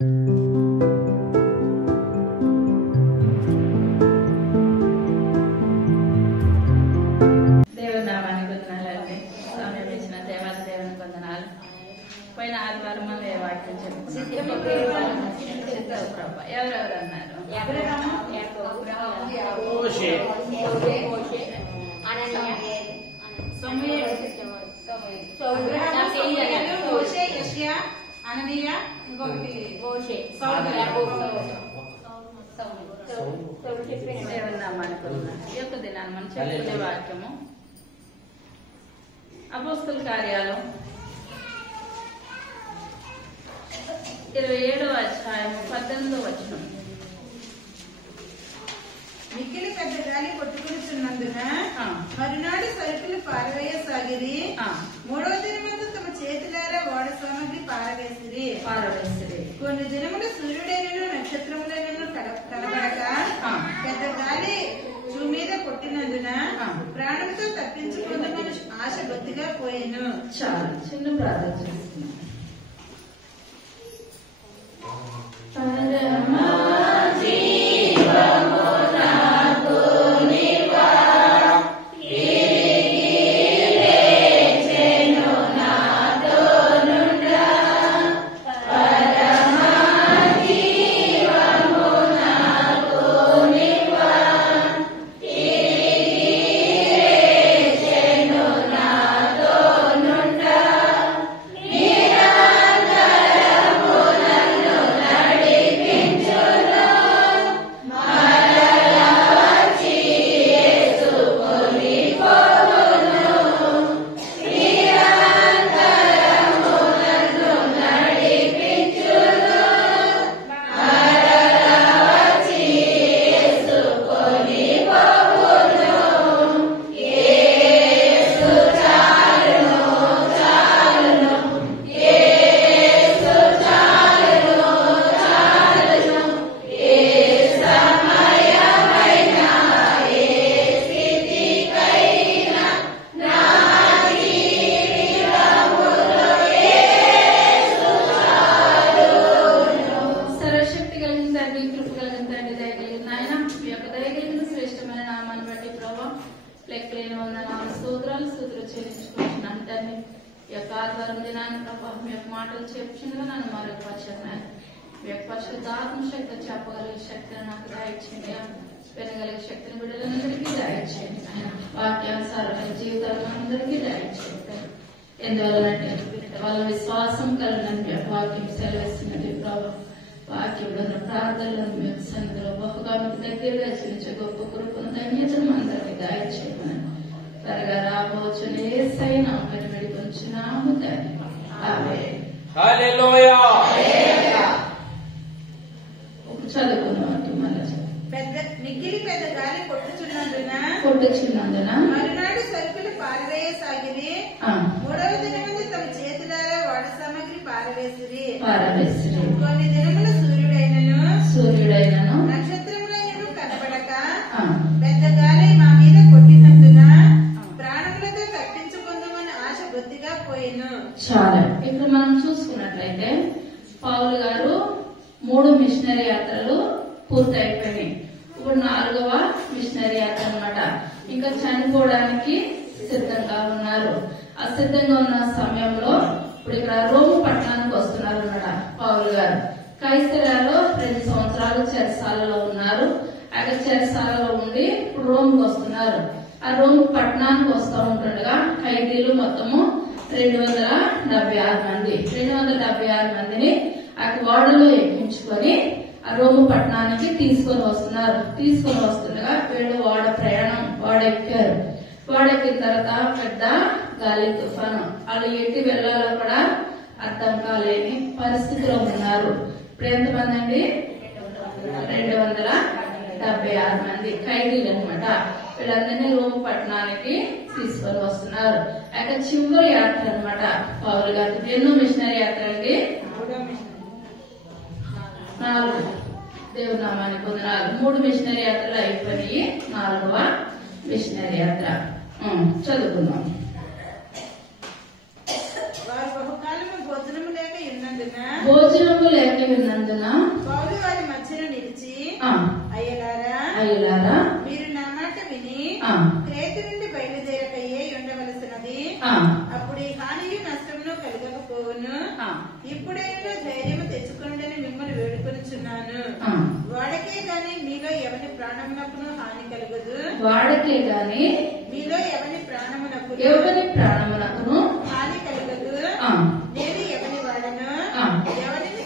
దేవుని నామానికి వందనాలండి. సమయం ఇచ్చిన దేవాది దేవునికి వందనాలు. పోయిన ఆదివారం మళ్ళీ వాక్యం చెప్తారు. ఎవరెవరు అన్నారు? దేవుని నామానికి వందనాలు. ఈ యొక్క దినాన్ని మనం చెప్పుకునే వాక్యము అపోస్తల కార్యాలు 27వ అధ్యాయం 18వ వచనం. మిక్కిలి పెద్ద గాలి కొట్టుకునిచున్నందున మరునాడు సరుకులు పారవేయసాగిరి. మూడవ దినమందు తమ చేతులారా ఓడ సామగ్రి పారవేసిరి. కొన్ని దినములు సూర్యుడైనను నక్షత్రములైనను కనబడక పెద్ద గాలి చూ మీద కొట్టినందున ప్రాణంతో తప్పించుకుందామని ఆశ బొత్తిగా పోయాను. చాలా చిన్న ప్రార్థన చేస్తున్నాను. లెక్కలేని వందనాలు స్తోత్రాలు చెల్లించుకుంటున్నాను తండ్రి. ఈ యొక్క ఆదివారం దినాన్ని ప్రభావం మీ యొక్క మాటలు చెప్పిందిగా నన్ను మరొకపరిచాను. మీ యొక్క పరిశుద్ధాత్మ శక్తి చెప్పగలిగే శక్తిని నాకు దయచేయండి. వినగలిగే శక్తిని బిడ్డలందరికీ దయచేయండి. వాక్యానుసారమైన జీవితాలను అందరికీ దయచేయండి. ఎందువలనంటే వాళ్ళ విశ్వాసం కలిగిన వాక్యం సెలవిస్తున్నది ప్రభావం. వాక్యంలో ప్రార్థనలను మీ సన్నిధిలో బహుగా మీకు దగ్గరగా చూపించే గొప్ప కృపను ధన్యతను అందరికీ దయచేయమని త్వరగా రాబోచున్న యేసయ్య నామమున వేడుకొంచున్నాము తండ్రి. ఆమేన్. హల్లెలూయా. చదువుకున్నాం. మిక్కిలి పెద్ద గాలి కొట్టుచున్నందున మరునాడు సరుకులు పారవేయసాగిరి. మూడవ దినమందు తమ చేతులారా ఓడ సామగ్రి పారవేసిరి. కొన్ని దినములు సూర్యుడైనను నక్షత్రములైనను కనబడక పెద్ద గాలి మా మీద కొట్టినందున ప్రాణములతో తప్పించుకుందామని ఆశ బొత్తిగా పోయిను. చాలా ఇప్పుడు మనం చూసుకున్నట్లయితే పౌలు గారు 3 మిషనరీ యాత్రలు పూర్తయిపోయినాయి. ఇప్పుడు 4వ మిషనరీ యాత్ర అన్నమాట. ఇంకా చనిపోవడానికి సిద్ధంగా ఉన్నారు. ఆ సిద్ధంగా ఉన్న సమయంలో ఇప్పుడు ఇక్కడ రోము పట్టణానికి వస్తున్నారు అన్నమాట పౌలు గారు. కైసరాలో 2 సంవత్సరాలు చెరసాలలో ఉన్నారు. అక్కడ చెరసాలలో ఉండి ఇప్పుడు రోమ్కి వస్తున్నారు. ఆ రోమ్ పట్టణానికి వస్తూ ఉంటుండగా ఖైదీలు మొత్తము 276 మంది 276 మందిని ఆ ఓడలో ఎక్కించుకొని ఆ రోము పట్టణానికి తీసుకొని వస్తుండగా వీళ్ళు ఓడ ఎక్కారు. ఎక్కిన తర్వాత పెద్ద గాలి తుఫాను. వాళ్ళు ఎట్టి వెళ్లాలో కూడా అర్థం కాలేని పరిస్థితిలో ఉన్నారు. ఇప్పుడు ఎంతమంది అండి? 276 మంది ఖైదీలు అనమాట. వీళ్ళందరినీ రోము పట్టణానికి తీసుకొని వస్తున్నారు. అక్కడ చివరి యాత్ర అనమాట పౌలు గారు. ఎన్నో మిషనరీ యాత్ర అండి? 4. దేవుని నామానికి వందనాలు. 3 మిషనరీ యాత్రలు అయిపోయి 4వ మిషనరీ యాత్ర చదువుకుందాం. భోజనము లేక ఉన్నందున మీలో ఎవరి ప్రాణమునకును హాని కలుగదు. వాడకే గాని మీలో ఎవరి ప్రాణమునకును హాని కలుగదు. నేను ఎవరి వాడను, ఎవరిని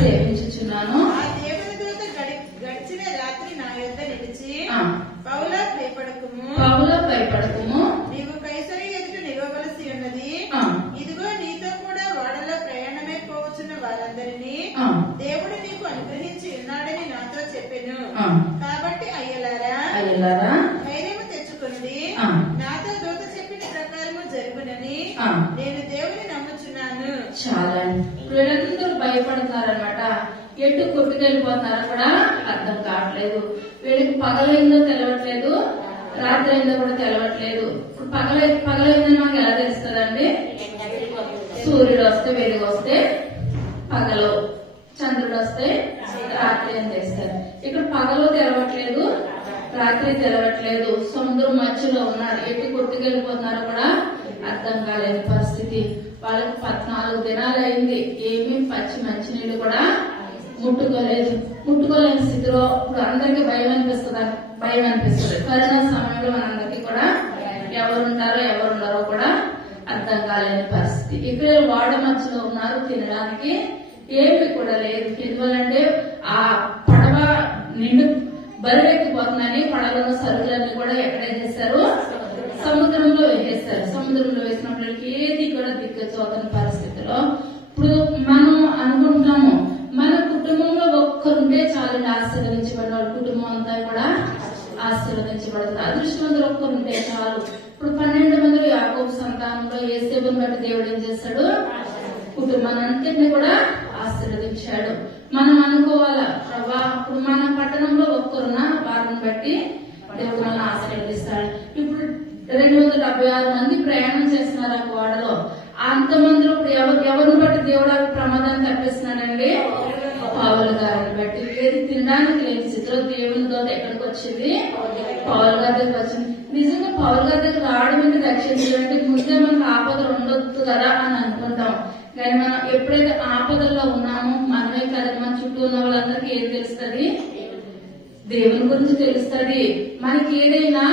సేవించుచున్నాను. ఆ దేవుని దూత గడిచిన రాత్రి నా యొద్ద నిలిచి, పౌలా భయపడకుము, నీవు కైసరి ఎదుట నిలవవలసి ఉన్నది. ఇదిగో నీతో కూడా ఓడలో ప్రయాణమై పోవచ్చున్న వారందరినీ దేవుడు నీకు అనుగ్రహించి ఉన్నాడని నాతో చెప్పెను. కాబట్టి అయ్యలారా ధైర్యము తెచ్చుకున్నది, నాతో దూత చెప్పిన ప్రకారము జరుగునని నేను దేవుని నమ్ముచున్నాను. చాలా వీళ్ళందరూ భయపడుతున్నారనమాట. ఎటు కొట్టుకెళ్ళిపోతున్నారో కూడా అర్థం కావట్లేదు. వీళ్ళకి పగలైందో తెలవట్లేదు, రాత్రి అయిందో కూడా తెలవట్లేదు. ఇప్పుడు పగలైందని మాకు ఎలా తెలుస్తుందండి? సూర్యుడు వస్తే వెలుగు వస్తే పగలు, చంద్రుడు వస్తే రాత్రి అని తెలుస్తారు. ఇక్కడ పగలు తెలవట్లేదు, రాత్రి తెలవట్లేదు. సముద్రం మధ్యలో ఉన్నారు. ఎటు కొట్టుకెళ్ళిపోతున్నారో కూడా అర్థం కాలేని పరిస్థితి. వాళ్ళకి 14 దినాలు అయింది. ఏమీ పచ్చి మంచినీళ్ళు కూడా ముట్టుకోలేని స్థితిలో ఇప్పుడు అందరికీ భయం అనిపిస్తుంది. కరోనా సమయంలో మనందరికీ కూడా ఎవరున్నారో కూడా అర్థం కాలేని పరిస్థితి. ఇక్కడ వాడ మధ్యలో ఉన్నారు. తినడానికి ఏమి కూడా లేదు. ఎందువల్లంటే ఆ పడవ నిండు బరువెక్కిపోతుందని పడవలో సరుకులన్నీ కూడా ఎక్కడ చేశారు? సముద్రంలో వేసేస్తారు. సముద్రంలో వేసినప్పుడు ఏది కూడా దిగ్గజోతని పరిస్థితిలో ఇప్పుడు మనం అనుకుంటున్నాము మన కుటుంబంలో ఒక్కరుంటే చాలు ఆశీర్వదించబడిన వాళ్ళ కుటుంబం అంతా కూడా ఆశీర్వదించబడుతుంది. అదృష్టవంతులు ఒక్కరుంటే చాలు. ఇప్పుడు 12 మంది యాకోబు సంతానంలో యేసేపుని బట్టి దేవుడు ఏం చేస్తాడు? కుటుంబాన్ని అంతటిని కూడా ఆశీర్వదించాడు. మనం అనుకోవాలా, ప్రభా ఇప్పుడు మన పట్టణంలో ఒక్కరున్నా వారిని బట్టి దేవుడు మనల్ని ఆశీర్వదిస్తాడు. ఇప్పుడు 276 మంది ప్రయాణం చేస్తున్నారు ఆ వాడలో. అంతమందిలో ఇప్పుడు ఎవరిని బట్టి దేవుడు ప్రమాదాన్ని తప్పిస్తున్నాడండి? పౌలు గారిని బట్టి. ఏది తినడానికి లేని స్థితిలో దేవుని దోత ఎక్కడికి వచ్చింది? పౌలు గారి దగ్గర వచ్చింది. నిజంగా పౌలు గారి దగ్గర రావడం మీద రక్షించాలంటే ముందే మనకు ఆపదలు ఉండొద్దు కదా అని అనుకుంటాం. కానీ మనం ఎప్పుడైతే ఆపదల్లో ఉన్నామో మనమే కదా, మన చుట్టూ ఉన్న వాళ్ళందరికీ ఏం తెలుస్తుంది? దేవుని గురించి తెలుస్తుంది. మనకి ఏదైనా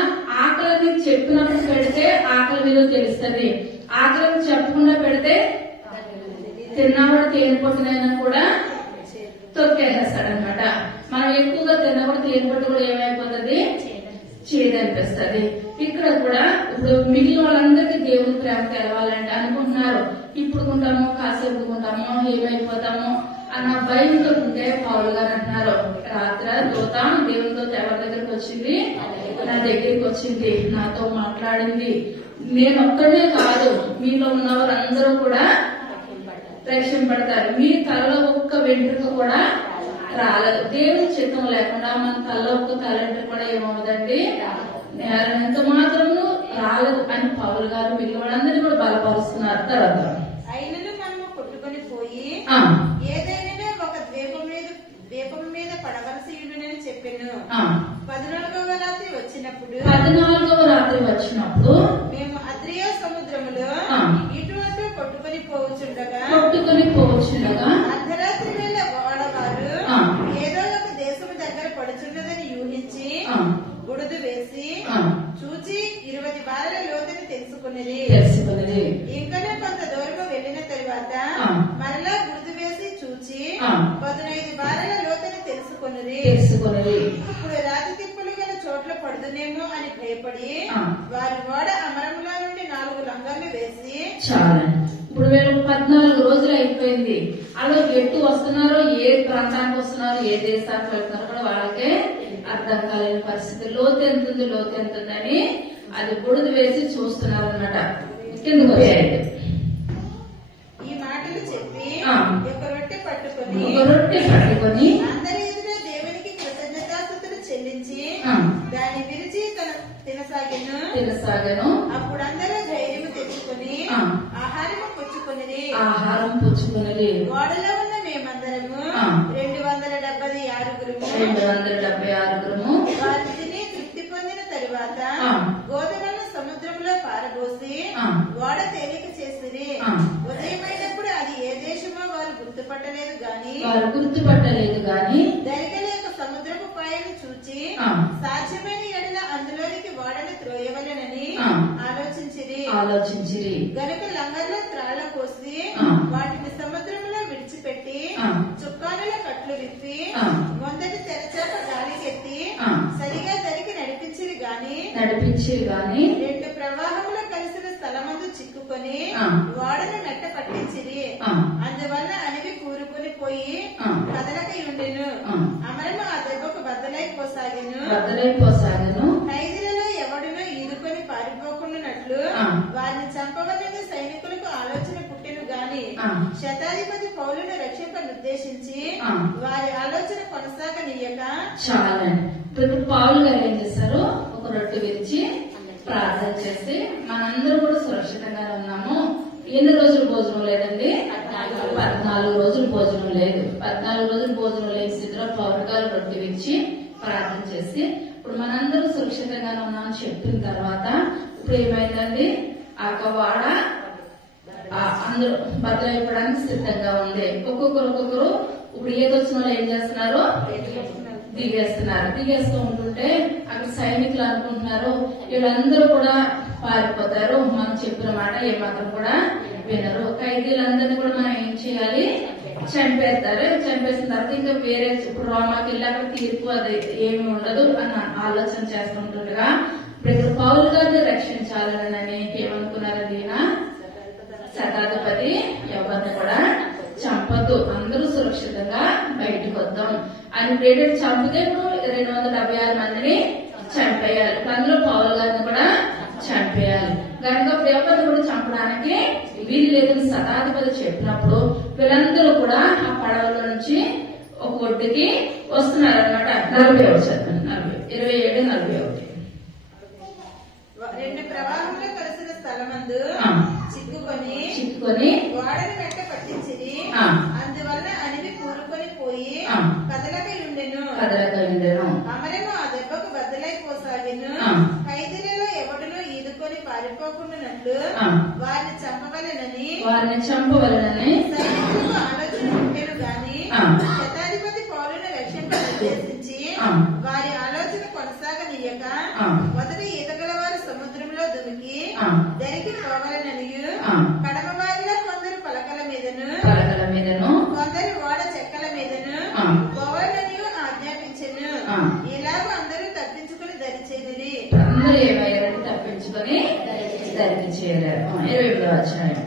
ఆకలిని చెప్పినప్పుడు పెడితే ఆకలి మీద తెలుస్తుంది. ఆకలిని చెప్పకుండా పెడితే తిన్నవాడు తేనెపట్టునైనా కూడా తొక్కేస్తాడనమాట. మనం ఎక్కువగా తిన్నప్పుడు తేనెపట్టు కూడా ఏమైపోతుంది? చేదనిపిస్తుంది. ఇక్కడ కూడా ఇప్పుడు మిగిలిన వాళ్ళందరికీ దేవుని ప్రేమ తెలవాలంటే అనుకుంటున్నారు. ఇప్పుడు కొంటామో కాసేపు కొంటామో ఏమైపోతామో అన్న భయంతో ఉంటే పౌలు గారు అంటున్నారు, రాత్రి దూత దేవుని దూత ఎవరి దగ్గరికి వచ్చింది? నా దగ్గరికి వచ్చింది, నాతో మాట్లాడింది. నేను ఒక్కడే కాదు, మీలో ఉన్నవారు అందరూ కూడా రక్షింపడతారు. మీ తలలో ఒక్క వెంట్రుక కూడా రాలేదు. దేవుని చిత్తం లేకుండా మన తలలో ఒక్క తలంట్రుక కూడా ఏమవుతుందండి? ఎంత మాత్రము రాలేదు అని పౌలు గారు మిగిలిన వాళ్ళందరినీ కూడా బలపరుస్తున్నారు. తర్వాత అయినను మనము కొట్టుకొని పోయి ఏదైనా ఒక ద్వీపం మీద పడవలసి ఉండునని చెప్పాను. 14వ రాత్రి వచ్చినప్పుడు మేము అద్రియా సముద్రములో ఇటు అటు కొట్టుకొని పోవచ్చుండగా అర్ధరాత్రి వేళ ఓడవారు ఏదో ఒక దేశము దగ్గర పడుచున్నదని ఊహించి బుడదు వేసి చూచి 20 బారల లోతుని తెలుసుకున్నది. ఇంకనే కొంత దూరం వెళ్లిన తరువాత మరలా బుడదు వేసి చూచి 15 బారల లోతుని తెలుసుకున్నది. ఇప్పుడు రాతి తిప్పులు గల చోట్ల పడుదునేమో అని భయపడి వారి ఓడ అమరంలో నుండి 4 లంగర్లు వేసి ఇప్పుడు వీళ్ళు 14 రోజులు అయిపోయింది. అలా ఎటు వస్తున్నారో, ఏ ప్రాంతానికి వస్తున్నారో, ఏ దేశానికి వెళ్తున్నారో కూడా వాళ్ళకే అర్థం కాలేని పరిస్థితి. లోతు ఎంతుందని అది బుడదు వేసి చూస్తున్నారు అన్నమాట. కిందకు వచ్చాయి. ఈ మాటలు చెప్పి ఒక రొట్టె పట్టుకొని అందరి ఎదుట దేవునికి కృతజ్ఞతాస్తుతులు చెల్లించి దాన్ని విరిచి తినసాగను. అప్పుడు అందరూ ధైర్యం తెచ్చుకొని ఆహారం పుచ్చుకున్నది. ఓడలో ఉన్న మేమందరము 276 వారు తిని తృప్తి పొందిన తరువాత గోధుమలను సముద్రంలో పారబోసి ఓడ తేలిక చేసిరి. ఉదయమైనప్పుడు అది ఏ దేశమో వారు గుర్తుపట్టలేదు గాని దరికలేక సముద్రపు సాధ్యమైన ఎడల అందులోనికి వాడని త్రోయవలెనని ఆలోచించిరి. గనుక లంగర్లో త్రాళ్ల కోసి వాటిని సముద్రంలో విడిచిపెట్టి చుక్కానుల కట్లు విప్పి మొదటి తెరచాప గాలికెత్తి సరిగా జరిగి నడిపించిరి గాని 2 ప్రవాహములు కలిసిన స్థలమందు చిక్కుకొని వాడను మెట్ట పట్టించిరి. అందువల్ల అనివి కూరుకుని పోయి కదలకై ఉండెను. అమరను ఆ దెబ్బకు బద్దలైపోసాగెను. ఖైదీలలో ఎవడునో ఈదుకొని పారిపోకుండానట్లు వారిని చంపవలని సైనికులకు ఆలోచన పుట్టెను గాని శతాధిపతి పౌలును రక్షింపనుద్దేశించి వారి ఆలోచన కొనసాగనీయక చాలండి. పౌలు గారు ఏం చేశారు? ఒక రొట్టె విరిచి ప్రార్థన చేసి మనందరూ కూడా సురక్షితంగానే ఉన్నాము. ఎన్ని రోజులు భోజనం లేదండి? 14 రోజులు భోజనం లేదు. 14 రోజులు భోజనం లేని స్థితిలో పౌలు గారు రొట్టె విరిచి ప్రార్థన చేసి ఇప్పుడు మనందరూ సురక్షితంగానే ఉన్నామని చెప్పిన తర్వాత ఇప్పుడు ఏమైందండి? ఆ వాడ అందరూ బద్దలైపోవడానికి సిద్ధంగా ఉంది. ఒక్కొక్కరు ఇప్పుడు ఏదొచ్చిన వాళ్ళు ఏం చేస్తున్నారు? దిగేస్తూ ఉంటుంటే అక్కడ సైనికులు అనుకుంటున్నారు వీళ్ళందరూ కూడా పారిపోతారు, మనం చెప్పిన మాట ఏమాత్రం కూడా వినరు, ఖైదీలందరినీ కూడా మనం ఏం చేయాలి? చంపేస్తారు. చంపేసిన తర్వాత ఇంకా వేరే ఇప్పుడు రోమాకి వెళ్ళి అక్కడ తీర్పు అది ఏమి ఉండదు అని ఆలోచన చేస్తుంటుండగా ఇప్పుడు పౌలు గారిని రక్షించాలని ఏమనుకున్నారండి? శతాధిపతి ఎవరిని కూడా చంపద్దు, అందరూ సురక్షితంగా బయటకు వద్దాం అని ప్రేరేట్ చంపితే 276 మందిని చంపేయాలి. అందులో పౌలు గారిని కూడా చంపేయాలి. కనుక ఎవరిని కూడా చంపడానికి వీలు లేదని శతాధిపతి చెప్పినప్పుడు వీళ్ళందరూ కూడా ఆ పడవలో నుంచి ఒక ఒడ్డుకి వస్తున్నారు అనమాట. 27-41 2 ప్రవాహంలో కలిసిన స్థలమందు చిక్కుకొని వాడని వెంట పట్టించిరి. అందువల్ల అనివి కూరుకొని పోయి కదలకై ఉండెను. అమరేమో ఆ దెబ్బకు బద్దలైపోసాగెను. ఖైదీలలో ఎవడునో ఈదుకొని పారిపోకుండానట్లు వారిని చంపవలెనని సైనికులకు ఆలోచన పుట్టెను గాని శతాధిపతి పౌలును రక్షింపనుద్దేశించి వారి ఆలోచన కొనసాగనీయక మొదట ఈదగలవారు సముద్రంలో దుమికి దరికి పోవలననియు కడమ వారిలో కొందరు పలకల మీదను కొందరు ఓడ చెక్కల మీదను పోవాలనియు ఆజ్ఞాపించెను. ఇలాగూ అందరూ తప్పించుకుని దరిచేరిరి. తప్పించుకుని దరికి చేరారు. 27వ అధ్యాయం.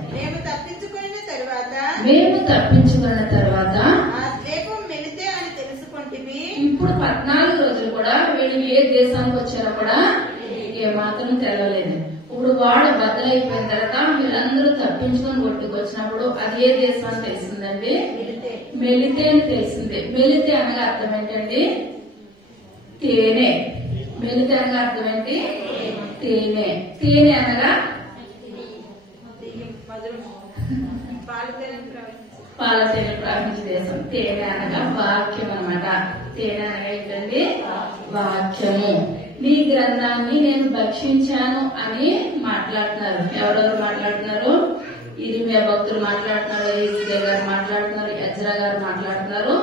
మేము తప్పించుకున్న తర్వాత ఆ ద్వీపం మెలితే అని తెలుసుకుంటిమి. ఇప్పుడు 14 రోజులు కూడా వీళ్ళు ఏ దేశానికి వచ్చారో కూడా ఏమాత్రం తెలవలేదు. ఇప్పుడు వాడ బద్దలైపోయిన తర్వాత వీళ్ళందరూ తప్పించుకొని ఒట్టుకు వచ్చినప్పుడు అది ఏ దేశం అని తెలిసిందండి? మెలితే అని తెలిసింది. మెలితే అనగా అర్థం ఏంటండి? తేనె. మెలితే అనగా అర్థం ఏంటి? తేనె. తేనె అనగా పాలతేనె ప్రవహించే దేశం. తేనె అనగా వాక్యం అన్నమాట. తేనె అనగా ఏంటండి? వాక్యము. నీ గ్రంథాన్ని నేను భక్షించాను అని మాట్లాడుతున్నారు. ఎవరెవరు మాట్లాడుతున్నారు? ఇరిమియా భక్తులు మాట్లాడుతున్నారు, యేసుదే గారు మాట్లాడుతున్నారు, ఎజ్రా గారు మాట్లాడుతున్నారు,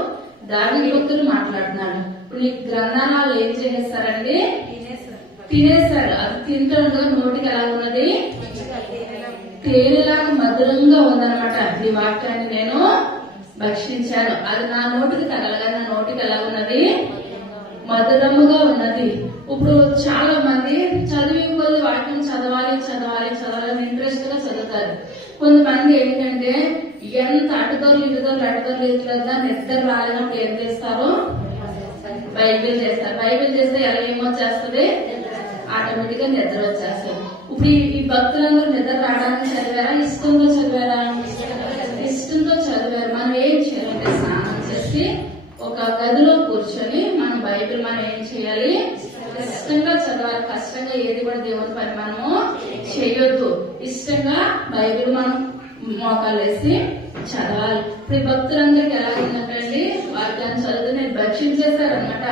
దావీదు భక్తులు మాట్లాడుతున్నారు. ఇప్పుడు నీ గ్రంథాలు ఏం చేసేస్తారండి? తినేస్తారు. అది తింటుండగా నోటికి ఎలా ఉన్నది? తేనెలాగా మధురంగా ఉందన్నమాట. ఈ వాక్యాన్ని నేను భక్షించాను, అది నా నోటికి తగలగా నా నోటికి ఎలా ఉన్నది? మధురముగా ఉన్నది. ఇప్పుడు చాలా మంది చదివే కొద్ది వాక్యం చదవాలి ఇంట్రెస్ట్ గా చదువుతారు. కొంతమంది ఏంటంటే ఎంత అటుదోర్లు ఇటుదోర్లు నిద్ర రాలేనప్పుడు ఏం చేస్తారు? బైబిల్ చేస్తారు. బైబిల్ చేస్తే ఎలా ఏమొచ్చేస్తుంది? ఆటోమేటిక్ గా నిద్ర వచ్చేస్తుంది. ఇప్పుడు ఈ భక్తులందరూ నిద్ర రావడానికి చదివారా? ఇష్టంతో చదివారా? ఇష్టంతో చదివారు. మనం ఏం చేయాలంటే స్నానం చేసి ఒక గదిలో కూర్చొని మన బైబిల్ మనం ఏం చేయాలి? ఇష్టంగా చదవాలి. కష్టంగా ఏది కూడా దేవుని పని మనము చేయొద్దు. ఇష్టంగా బైబిల్ మనం మోకాలు వేసి చదవాలి. ఇప్పుడు భక్తులందరికీ ఎలా ఉందంటే వాక్యాన్ని చదువుతూ నేను భక్షించేశారనమాట.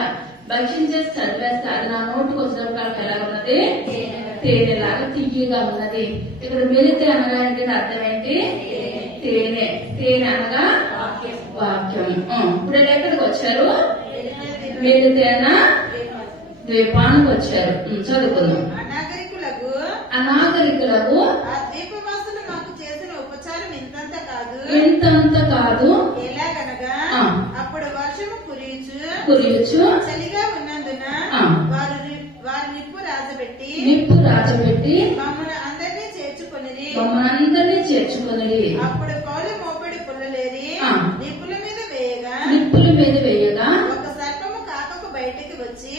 భక్షించేసి చదివేస్తే అది నా నోటుకు వచ్చినప్పుడు ఎలా ఉన్నది? తేనెలాగా తియ్యగా ఉన్నది. ఇక్కడ మెలితే అనగా ఏంటి? అర్థం ఏంటి? తేనె. తేనె అనగా వాక్యం. ఇప్పుడు ఎక్కడికి వచ్చారు? మెలితేనా ద్వీపానికి వచ్చారు. చదువుకుందాం. అనాగరికులకు ఆ ద్వీపవాసులు మాకు చేసిన ఉపచారం ఇంతంత కాదు. ఎలాగనగా అప్పుడు వర్షము కురియుచు చలిగా ఉన్నందున వారు నిప్పు రాజబెట్టి మమ్మల్ని అందరినీ చేర్చుకొనిరి. అప్పుడు పౌలు మోపడి పుల్లలేరి నిప్పుల మీద వేయగా ఒక సర్పము కాకకు బయటికి వచ్చి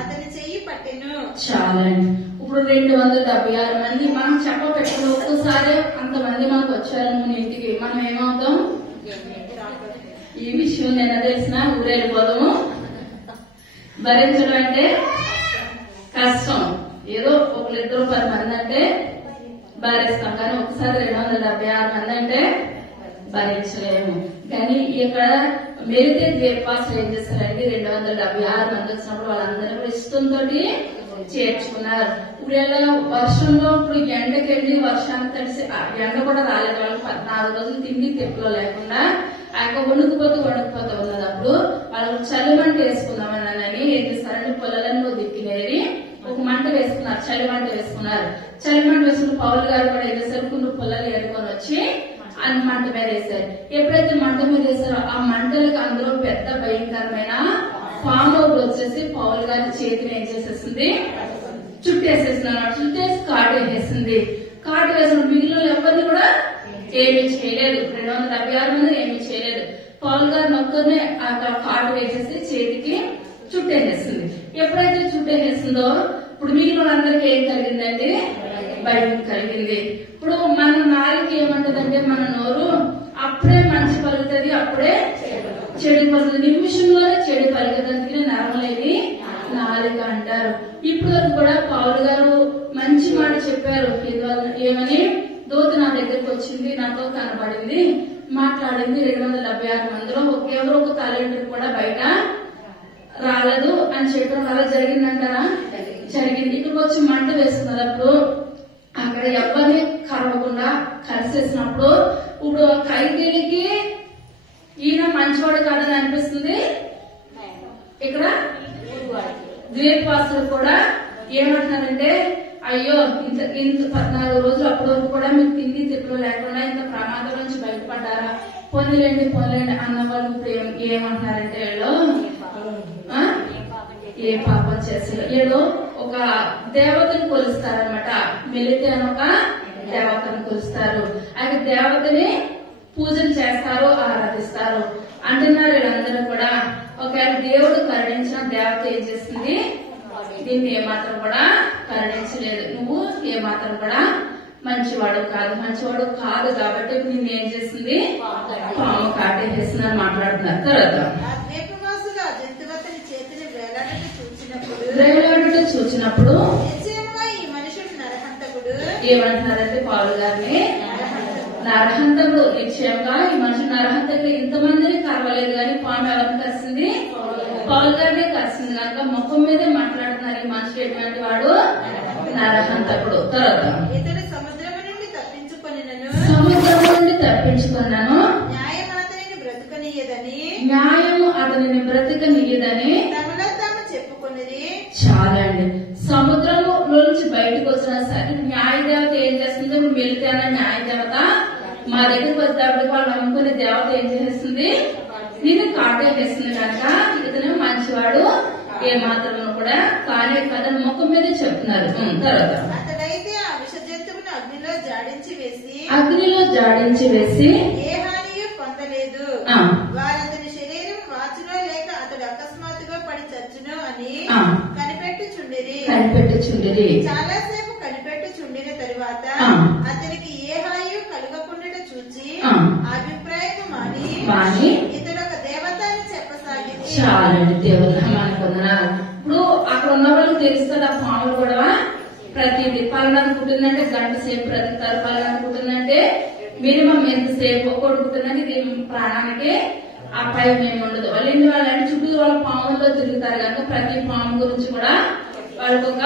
అతని చెయ్యి పట్టెను. చాలండి. ఇప్పుడు 276 మంది మనం చెప్పబెట్టిన ఒక్కసారి అంతమంది మనకు వచ్చారు మన ఇంటికి, మనం ఏమవుతాం? ఈ విషయం నిన్న తెలిసిన ఊరెళ్ళిపోదాము. భరించడం అంటే కష్టం. ఏదో 1-2-10 మంది అంటే భరిస్తాం, కానీ ఒకసారి 276 మంది అంటే భరించలేము. కానీ ఇక్కడ మెరితే ద్వీపాసులు ఏం చేస్తారంటే 276 మంది వచ్చినప్పుడు వాళ్ళందరూ కూడా ఇష్టంతో చేర్చుకున్నారు. ఇప్పుడు ఎలా వర్షంలో ఇప్పుడు ఎండకెళ్ళి వర్షాన్ని తడిసి ఎండ కూడా రాలేదు. వాళ్ళు 14 రోజులు తిండి తిప్పులో లేకుండా వణుకుపోతూ ఉన్నదప్పుడు వాళ్ళు చలిమంట వేసుకుందామని ఏం చేస్తారంటే పొలాలను దిక్కినేరి ఒక మంట వేసుకున్నారు, చలిమంట వేసుకున్నారు. చలిమంట వేసుకున్న పౌలు గారు కూడా ఏం చేశారు, కొన్ని పొలాలు ఏరుకొని వచ్చి ఆ మంట మీద వేశారు. ఎప్పుడైతే మంట మీద వేశారో ఆ మంటలకు అందులో పెద్ద భయంకరమైన పాము ఒకటి వచ్చేసి పౌలు గారి చేతిని ఏం చేసేసింది, చుట్టేసేస్తున్నారు. చుట్టేసి కాటు వేసేసింది. కాటు వేసిన మిగిలిన ఎవరిని కూడా ఏమీ చేయలేదు. 276 మంది ఏమీ చేయలేదు. పౌలు గారిని ఒక్కరినే అక్కడ కాటు వేసేసి చేతికి చుట్టేసేసింది. ఎప్పుడైతే చుట్టేసేసిందో ఇప్పుడు మిగిలిన వాళ్ళందరికీ ఏం కలిగిందంటే భయం కలిగింది. ఇప్పుడు మన నాలుగు ఏమంటదంటే మన నోరు అప్పుడే మంచి పలుకుతుంది, అప్పుడే చెడు పలుకుతుంది. నిమిషంలోనే చెడు పలుకుతుంది. నరమలేని నాలుగు అంటారు. ఇప్పుడు వరకు కూడా పౌలు గారు మంచి మాట చెప్పారు. ఏమని, దూత నా దగ్గరకు వచ్చింది, నాతో కనబడింది, మాట్లాడింది. 276 మందిలో ఎవరో ఒక తాలెంట్ కూడా బయట రాలేదు అని చెప్పడం అలా జరిగిందంటారా? జరిగింది. ఇక్కడికి వచ్చి మంట వేస్తున్నప్పుడు అక్కడ ఎవరిని కరవకుండా కలిసేసినప్పుడు ఇప్పుడు కైకేలికి ఈయన మంచివాడు కాదని అనిపిస్తుంది. ఇక్కడ ద్వీపవాసులు కూడా ఏమంటున్నారంటే, అయ్యో ఇంత 14 రోజులు అప్పటి వరకు కూడా మీరు తిండి తిప్పులు లేకుండా ఇంత ప్రమాదం నుంచి బయటపడ్డారా, పొందిలేండి అన్న వాళ్ళు ఇప్పుడు ఏమంటున్నారంటే వీళ్ళు ఏ పాపం చేస్తారు. వీళ్ళు ఒక దేవతను కొలుస్తారనమాట. మెలితే అని ఒక దేవతను కొలుస్తారు. అయితే దేవతని పూజలు చేస్తారు, ఆరాధిస్తారు అంటున్నారు. వీళ్ళందరూ కూడా ఒకవేళ దేవుడు కరుణించిన దేవత ఏం చేస్తుంది, దీన్ని ఏమాత్రం కూడా కరుణించలేదు. నువ్వు ఏమాత్రం కూడా మంచివాడు కాదు కాబట్టి నిన్ను ఏం చేస్తుంది, పాము కాటేసేసిందని మాట్లాడుతున్నారు. తర్వాత వేలాడుట చూచినప్పుడు ఏమంటున్నారంటే పౌలు గారిని నరహంతకుడు. నిశ్చయంగా ఈ మనిషి నరహంతకుడు ఇంతమందిని కరవలేదు, కానీ పాము ఎవరిని కలిసింది, పౌలు గారిని కలిసింది. కనుక ముఖం మీదే మాట్లాడుతున్నారు. ఈ మనిషి ఎటువంటి వాడు, నరహంతకుడు. తర్వాత సముద్రము నుండి తప్పించుకున్నాను, న్యాయము అతనిని బ్రతకనియ్యదని చాలండి. సముద్రము నుంచి బయటకు వచ్చినా సరే న్యాయ దేవత ఏం చేస్తుంది, వెళితే అన్న న్యాయ దేవత మా దగ్గరకు వచ్చేటప్పటికి వాళ్ళు నమ్ముకునే దేవత ఏం చేస్తుంది, నేను కాటేస్తుంది. కనుక ఇతను మంచివాడు ఏమాత్రం కూడా కానే కథను ముఖం మీద చెప్తున్నారు. తర్వాత అగ్నిలో జాడించి వేసి ఏ హానియు పొందలేదు, వారతని శరీరం వాచునో లేక అతడు అకస్మాత్తుగా పడి చచ్చును అని కనిపెట్టుచుండిరి. చాలాసేపు కనిపెట్టుచుండిన తరువాత అతనికి ఏ హాయు కలగకుండా చూచి అభిప్రాయం మాని ఇతడు ఒక దేవత అని చెప్పసాగింది. చాలండి. దేవుడు మనకున్నారు. ఇప్పుడు అక్కడ ఉన్న వాళ్ళకి తెలుస్తుంది ఆ పాములు కూడా ప్రతిదీ. పలానా పుట్టిందంటే గంట సేపు బ్రతుకుతారు, పలానా పుట్టిందంటే మినిమం ఎంతసేపు ఒక్కటి పుట్టిందంటే ఇది ప్రాణానికి అపాయం ఏమి ఉండదు. వాళ్ళంటే చుట్టూ వాళ్ళ పాముల్లో తిరుగుతారు కనుక ప్రతి పాము గురించి కూడా వాళ్ళకి ఒక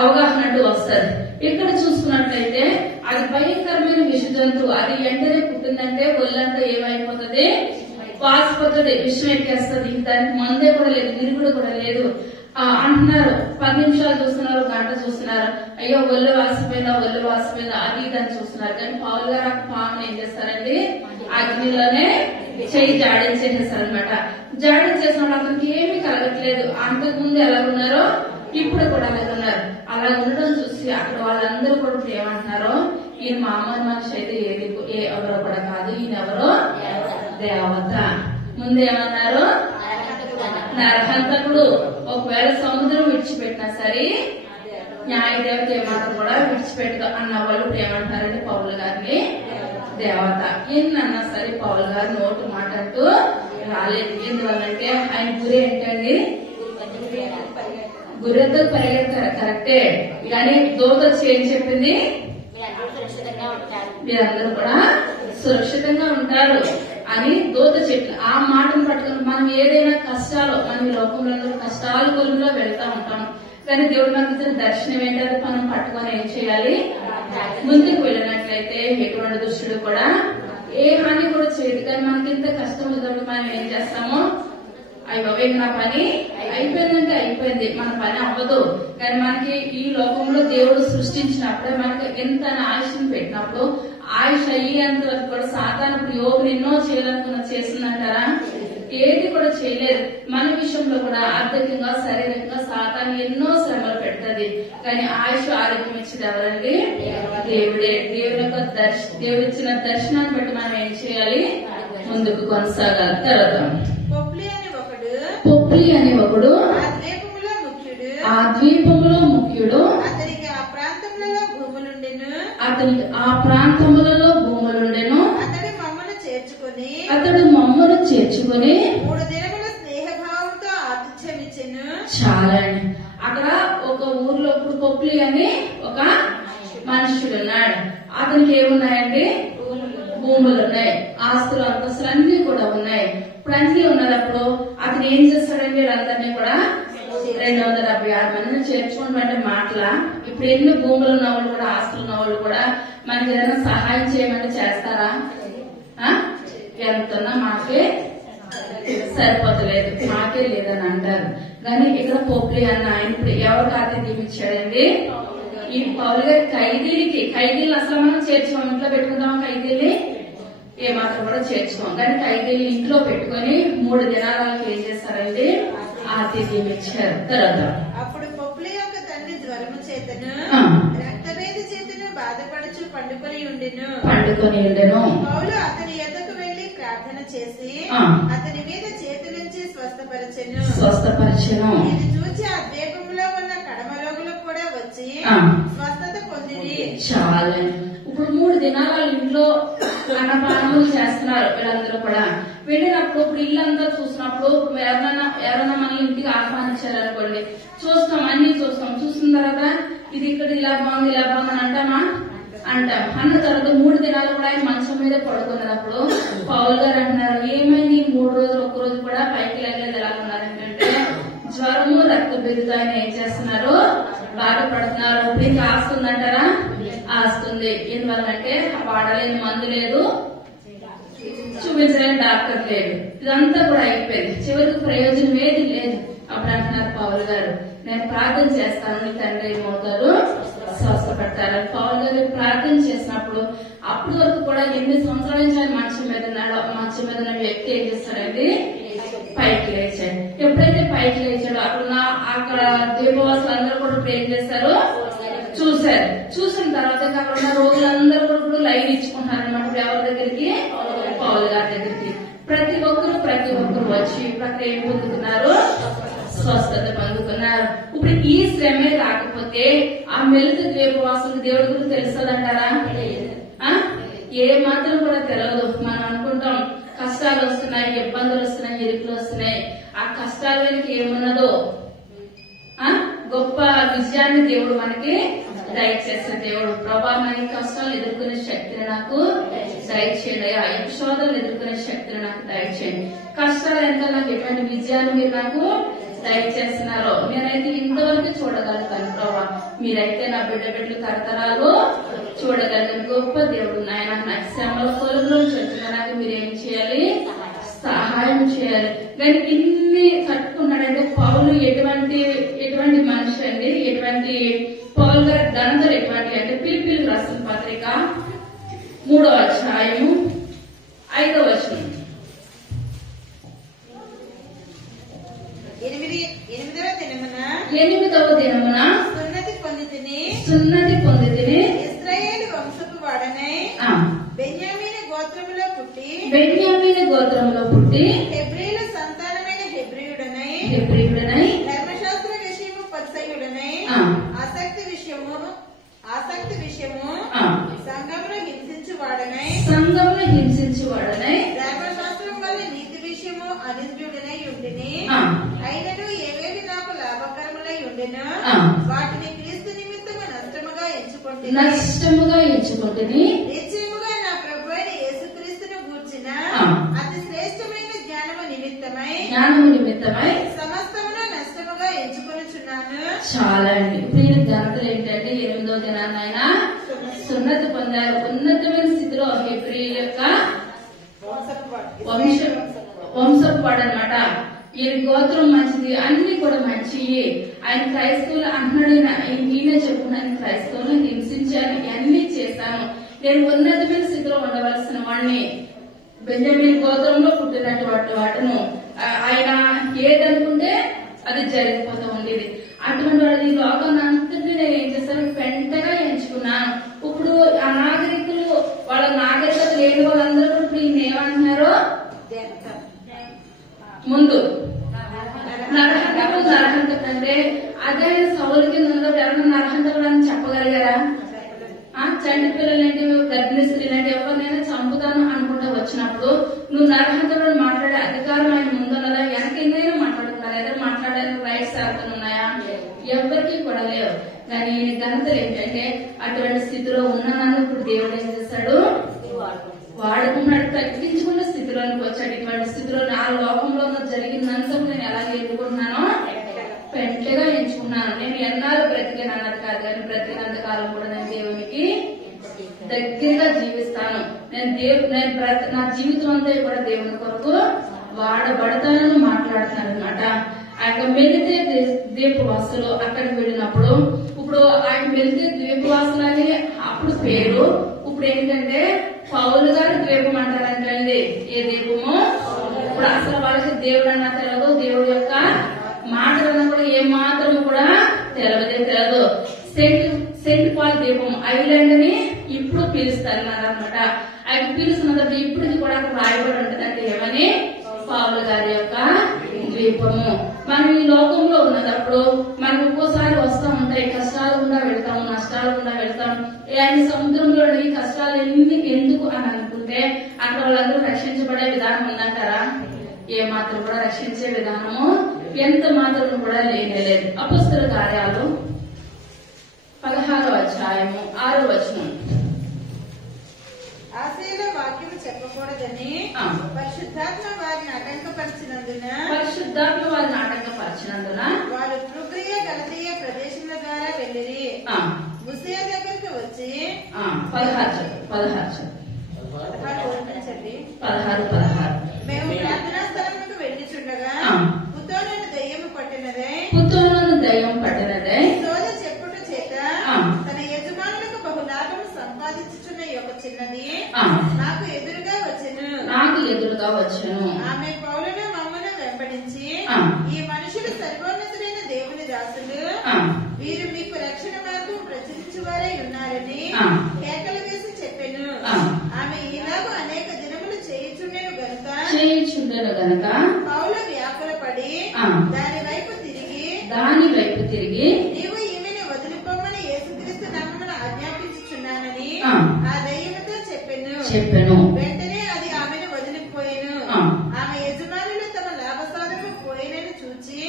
అవగాహన అంటూ వస్తుంది. ఇక్కడ చూసుకున్నట్లయితే అది భయంకరమైన విష జంతువు. అది వెంటనే పుట్టిందంటే ఒళ్ళంతా ఏమైపోతుంది, వాసిపోతుంది, విషం ఎక్కేస్తుంది. దానికి మందే కూడా లేదు, విరుగుడు కూడా లేదు. అంటున్నారు 10 నిమిషాలు చూస్తున్నారు, గంట చూస్తున్నారు, అయ్యో ఒళ్ళు వాసిపోయిందా అది ఇది అని చూస్తున్నారు. కానీ పౌలు గారు ఆ పాముని ఏం చేస్తారండి, అగ్నిలోనే చెయ్యి జాడించేసేస్తారు అనమాట. జాడించేసినప్పుడు అతనికి ఏమీ కలగట్లేదు. అంతకు ముందు ఎలా ఉన్నారో ఇప్పుడు కూడా అలాగే ఉన్నారు. అలా ఉండడం చూసి అక్కడ వాళ్ళందరూ కూడా ఏమంటున్నారో, ఈయన మామూలు మనిషి అయితే ఎవరో కూడా కాదు, ఈయన ఎవరో దేవత. ముందేమన్నారు, నరహంతకుడు. ఒకవేళ సముద్రం విడిచిపెట్టినా సరే న్యాయదేవత ఏమాత్రం కూడా విడిచిపెట్టదు అన్న వాళ్ళు ఏమంటారంటే పౌలు గారిని దేవత. ఎన్నన్నా సరే పౌలు గారు నోటు మాట అంటూ రాలేదు. ఎందువల్లంటే ఆయన గురి ఏంటండి, గుర్రెతో పరిగెడతారు కరెక్టే, కానీ దూత ఏం చెప్పింది, మీరందరూ కూడా సురక్షితంగా ఉంటారు అని దూత చెప్పి ఆ మాటను పట్టుకుని మనం ఏదైనా కష్టాలు, మన లోకంలో కష్టాలు కొలులో వెళ్తా ఉంటాం. కానీ దేవుడు మనకి ఇచ్చిన దర్శనం ఏంటంటే మనం పట్టుకొని ఏం చేయాలి, ముందుకు వెళ్ళినట్లయితే ఎటువంటి దుష్టుడు కూడా ఏ హాని కూడా చేయదు. కానీ మనకి ఇంత కష్టం వచ్చినప్పుడు మనం ఏం చేస్తామో, అయ్యో నా పని అయిపోయిందంటే అయిపోయింది, మన పని అవ్వదు. కానీ మనకి ఈ లోకంలో దేవుడు సృష్టించినప్పుడే మనకి ఎంత ఆయుష్ని పెట్టినప్పుడు ఆయుష్ అయ్యేంత వరకు కూడా సాతాను యోగులు ఎన్నో చేయాలనుకున్న చేస్తుందంటారా, ఏది కూడా చేయలేదు. మన విషయంలో కూడా ఆర్థికంగా శారీరకంగా సాతాను ఎన్నో శ్రమలు పెడుతుంది. కానీ ఆయుష్ ఆరోగ్యం ఇచ్చేది ఎవరండి, దేవుడే. దేవుడు ఇచ్చిన దర్శనాన్ని బట్టి మనం ఏం చేయాలి, ముందుకు కొనసాగాలి. తర్వాత పొప్లి అనే ఒకడు ఆ ద్వీపములో ముఖ్యుడు, అతనికి ఆ ప్రాంతములలో భూములుండెను. అతడు మమ్మను చేర్చుకుని 3 దినముల స్నేహభావంతో ఆతిథ్యమిచ్చెను. చాలా అండి. అక్కడ ఒక ఊర్లో ఇప్పుడు పొప్లి అని ఒక మనుషుడు ఉన్నాడు. అతనికి ఏమున్నాయండి, భూములు ఉన్నాయి, ఆస్తులు అంతస్తులు అన్ని కూడా ఉన్నాయి. ఇప్పుడు అన్ని ఉన్నప్పుడు అతను ఏం చేస్తాడండి, వీళ్ళందరినీ కూడా 276 మందిని చేర్చుకుంటే మాటల. ఇప్పుడు ఎన్ని భూములు ఉన్న వాళ్ళు కూడా ఆస్తులు ఉన్న వాళ్ళు కూడా మనకి ఏదైనా సహాయం చేయమని చేస్తారా, ఎంతన్నా మాకే సరిపోతలేదు, మాకే లేదని అంటారు. కానీ ఇక్కడ పోప్లి అన్న ఆయన ఇప్పుడు ఎవరికి ఆతిథ్యం ఇచ్చాడండి, ఈ పౌలు గారి ఖైదీలు అసలు మనం చేర్చుకోం, ఇంట్లో పెట్టుకుందాం ఖైదీల్ని ఏమాత్రం కూడా చేర్చుకోం. కానీ ఖైదీల్ని ఇంట్లో పెట్టుకుని 3 దినాలకి ఏం చేస్తారండి, ఆతిథ్యం ఇచ్చారు. తర్వాత అప్పుడు పొప్లి యొక్క తండ్రి జ్వరము చేతను రక్తవేది చేతను బాధపడుచు పండుకొని ఉండెను. పౌలు అతని ఎద్దకు వెళ్లి ప్రార్థన చేసి అతని మీద చేతులుంచి స్వస్థపరచెను. ఇది చూచి ఆ ద్వీపంలో ఉన్న కడమ రోగులు కూడా వచ్చి స్వస్థత పొందిరి. చాలా. ఇప్పుడు 3 దినాల ఇంట్లో అన్నపానములు చేస్తున్నారు వీళ్ళందరూ కూడా. వెళ్ళినప్పుడు ఇప్పుడు ఇల్లంతా చూసినప్పుడు ఎవరైనా మన ఇంటికి ఆహ్వానించారనుకోండి, చూస్తాం, అన్ని చూస్తాం. చూసిన తర్వాత ఇది ఇక్కడ ఇలా బాగుంది అని అంటాం. అన్న తర్వాత 3 దినాలు కూడా ఆయన మంచం మీద పడుకున్నప్పుడు పౌలు గారు అంటున్నారు, ఏమైంది 3 రోజులు ఒక్క రోజు కూడా పైకి లేగలేదు ఎలా ఉన్నారంటే, జ్వరము రక్త బిరుదు ఆయన ఏం చేస్తున్నారు, బాధపడుతున్నారు. ఇప్పుడు ఇంకా ఆస్తుందంటారా, ఆస్తుంది. ఎందువల్లంటే వాడలేని మందు లేదు, చూపించలేని డాక్టర్ లేడు, ఇదంతా కూడా అయిపోయింది. చివరికి ప్రయోజనం ఏది లేదు. అప్పుడు అంటున్నారు పౌలు గారు, నేను ప్రార్థన చేస్తాను, నీ తండ్రి ఏమవుతారు, స్వస్థపడతారని. పౌలు గారు ప్రార్థన చేసినప్పుడు అప్పటి వరకు కూడా 8 సంవత్సరాల నుంచి ఆయన మంచం మీద ఉన్నాడు. మంచం మీద ఉన్న వ్యక్తి ఏం చేస్తాడండి, పైకి లేచాడు. ఎప్పుడైతే పైకి లేచాడో అక్కడ ద్వీపవాసులు అందరూ కూడా ఏం చేస్తారు, చూశారు. చూసిన తర్వాత అక్కడ ఉన్న రోజులందరూ కూడా లైన్ ఇచ్చుకుంటున్నారు అనమాట. ఎవరి దగ్గరికి, పౌలు గారి దగ్గరికి. ప్రతి ఒక్కరు వచ్చి ప్రతి ఏం పొందుతున్నారు, స్వస్థత పొందుతున్నారు. ఇప్పుడు ఈ శ్రమే రాకపోతే ఆ మెలుగు ద్వీపవాసులకు దేవుడి గురించి తెలుస్తుందంటారా, ఏ మాత్రం కూడా తెలియదు. మనం అనుకుంటాం కష్టాలు వస్తున్నాయి, ఇబ్బందులు వస్తున్నాయి, ఇరుకులు వస్తున్నాయి. ఆ కష్టాల వెనక ఏమున్నదో గొప్ప విజయాన్ని దేవుడు మనకి దయచేసిన దేవుడు. ప్రభా, మన కష్టాలు ఎదుర్కొనే శక్తిని నాకు దయచేయండి, ఆ శోధనలు ఎదుర్కొనే శక్తిని నాకు దయచేయండి. కష్టాలు ఎంత నాకు ఎటువంటి విజయాన్ని మీరు నాకు దయచేస్తున్నారో నేనైతే ఇంతవరకు చూడగలుగుతాను. ప్రభా, మీరైతే నా బిడ్డలు తరతరాలు చూడగలిగిన గొప్ప దేవుడు. నాయన నాకు శ్రమల కొలుగులో చెప్తున్నా, నాకు మీరేం చేయాలి, సహాయం చేయాలి. కానీ ఇన్ని కట్టుకున్నాడంటే పౌలు ఎటువంటి మనిషి అండి, ఎటువంటి పౌలు గారి ఘనతలు ఎటువంటి అంటే ఫిలిప్పీయులకు రాసిన పత్రిక 3వ అధ్యాయము 5వ వచనం. 8వ దినమున సున్నతి పొందితిని ఇశ్రాయేలు వంశపు వాడనై బెన్యామీను గోత్రములో పుట్టి హెబ్రీల సంతానమైన హెబ్రీయుడనై ధర్మశాస్త్ర విషయము పరిసయ్యుడనై ఆసక్తి విషయము సంఘమును హింసించువాడనై ధర్మశాస్త్రం వల్ల నీతి విషయము అనింద్యుడనై ఉండిని. అయినను ఏవేవి నాకు లాభకరములై ఉండెను వాటిని క్రీస్తు నిమిత్తము నష్టముగా ఎంచుకుంటుని నిశ్చయముగా నా ప్రభువైన యేసుక్రీస్తును గూర్చిన అతి శ్రేష్టమైన జ్ఞానము నిమిత్తమై సమస్తమును నష్టముగా ఎంచుకొనుచున్నాను. చాలా అండి. ఇప్పుడు ఘనతలు ఏంటంటే 8వ దినాన్ని ఆయన సున్నతి పొందారు. ఉన్నతమైన స్థితిలో హెబ్రీయుల యొక్క వంశపు వాడు అనమాట. ఈయన గోత్రం మంచిది, అన్ని కూడా మంచివి. ఆయన క్రైస్తవులు అంటున్నాడు, ఈయన చెప్పుకున్నాను క్రైస్తవులను హింసించాను, ఇవన్నీ చేశాను, నేను ఉన్నతమైన స్థితిలో ఉండవలసిన వాడిని, బెంజమిన్ గోత్రంలో పుట్టినటువంటి వాడును, ఆయన ఏదనుకుంటే అది జరిగిపోతూ ఉండేది. అటువంటి వాడు ఈ లోకాన్ని అంతటి నేను ఏం చేస్తాను పెంటగా ఎంచుకున్నాను. ఇప్పుడు ఆ నాగరికులు వాళ్ళ నాగరికత లేని వాళ్ళందరూ ఇప్పుడు ఈయన ఏమంటున్నారో ముందు నరహంతకుడు అంటే అదే సౌలు కింద ఉన్నప్పుడు ఎవరైనా నరహంతకుడు అని చెప్పగలిగారా? చంటి పిల్లలంటే గర్భిణీ స్త్రీలంటే ఎవరినైనా చంపుతాను అనుకుంటూ వచ్చినప్పుడు నువ్వు నరహంతకుడు మాట్లాడే అధికారం ఆయన ముందున్నదా? వెనకైనా మాట్లాడుతున్నారు, ఎదురు మాట్లాడడానికి రైట్స్ ఎవరికైనా ఉన్నాయా? ఎవరికి కూడా లేవు. కానీ ఈయన ఘనతలు ఏంటంటే అటువంటి స్థితిలో ఉన్నానని ఇప్పుడు దేవుడు ఏం చేశాడు, వాడుకున్నాడు. తగ్గించుకున్న స్థితిలోనికి వచ్చాడు. ఇటువంటి స్థితిలో నా లోకంలో జరిగిందంతా నేను ఎలాగ ఎన్నుకుంటున్నానో పెంటగా ఎంచుకున్నాను. నేను ఎన్నాళ్ళు బ్రతికాను అన్నది కాదు, కానీ బ్రతికినంత కాలం కూడా నేను దేవునికి దగ్గరగా జీవిస్తాను. నా జీవితం అంతా కూడా దేవుని కొరకు వాడబడతానని మాట్లాడుతాను అనమాట. ఆయన మెలితే ద్వీపవాసులు అక్కడికి వెళ్ళినప్పుడు, ఇప్పుడు ఆయన మెలితే ద్వీపవాసులు అని అప్పుడు పేరు, ఇప్పుడు ఏంటంటే పౌలు గారు ద్వీపం అంటారంటండి. ఏ ద్వీపము? ఇప్పుడు అసలు వాళ్ళకి దేవుడు అన్నా తెలియదు, దేవుడు యొక్క మాటలన్నా కూడా ఏ మాత్రం కూడా తెలియదు. సెయింట్ పాల్ ద్వీపం ఐలాండ్ అని ఇప్పుడు పిలుస్తారు అనమాట. ఆయన పిలుస్తున్నప్పుడు ఇప్పటికి కూడా అక్కడ రాయబడి ఉంటుందంటే ఏమని, పౌలు గారి యొక్క ద్వీపము. మనం ఈ లోకంలో ఉన్నప్పుడు మనకు ఒక్కోసారి వస్తూ ఉంటాయి, కష్టాలు గుండా వెళ్తాము, నష్టాలు గుండా వెళ్తాం. ఆయన సముద్రంలో ఈ కష్టాలు ఎందుకు అని అనుకుంటే అక్కడ వాళ్ళందరూ రక్షించబడే విధానం ఉందంటారా? ఏ మాత్రం కూడా రక్షించే విధానము ఎంత మాత్రం కూడా లేనేలేదు. అపొస్తలుల కార్యాలు 16వ అధ్యాయము 6వ వచనం. ఆశీల వాక్యము చెప్పకూడదని పరిశుద్ధాత్మ వారిని ఆటంకపరిచినందున వారు ఫ్రుగియ గలతీయ ప్రదేశముల ద్వారా వెళ్ళిరి. ముసియా దగ్గరికి వచ్చి 16 మేము ప్రార్థనా స్థలములకు వెళ్ళిచుండగా పుత్తోనను దయ్యము పట్టినదై సోద చెప్పుట చేత తన యజమానులకు బహులాభం సంపాదించుచున్న ఒక చిన్నది నాకు ఎదురుగా వచ్చెను. ఆమె పౌలును మమ్మను వెంబడించి, ఈ మనుషులు సర్వోన్నతుడైన దేవుని దాసులు, వీరు మీకు రక్షణ మార్గం ప్రచురించువారై ఉన్నారని కేకలు వేసి చెప్పెను. ఆమె ఇలాగూ అనేక దినములు చేయుచుండెను గనుక పౌలు వ్యాకులపడి దాని వైపు తిరిగి నీవు ఈమెను వదిలిపోమని యేసుక్రీస్తు నామమున ఆజ్ఞాపించుచున్నానని ఆ దయ్యముతో చెప్పెను. వెంటనే అది ఆమెను వదిలిపోయెను. ఆమె యజమానులు తమ లాభసాధనము పోయినని చూచి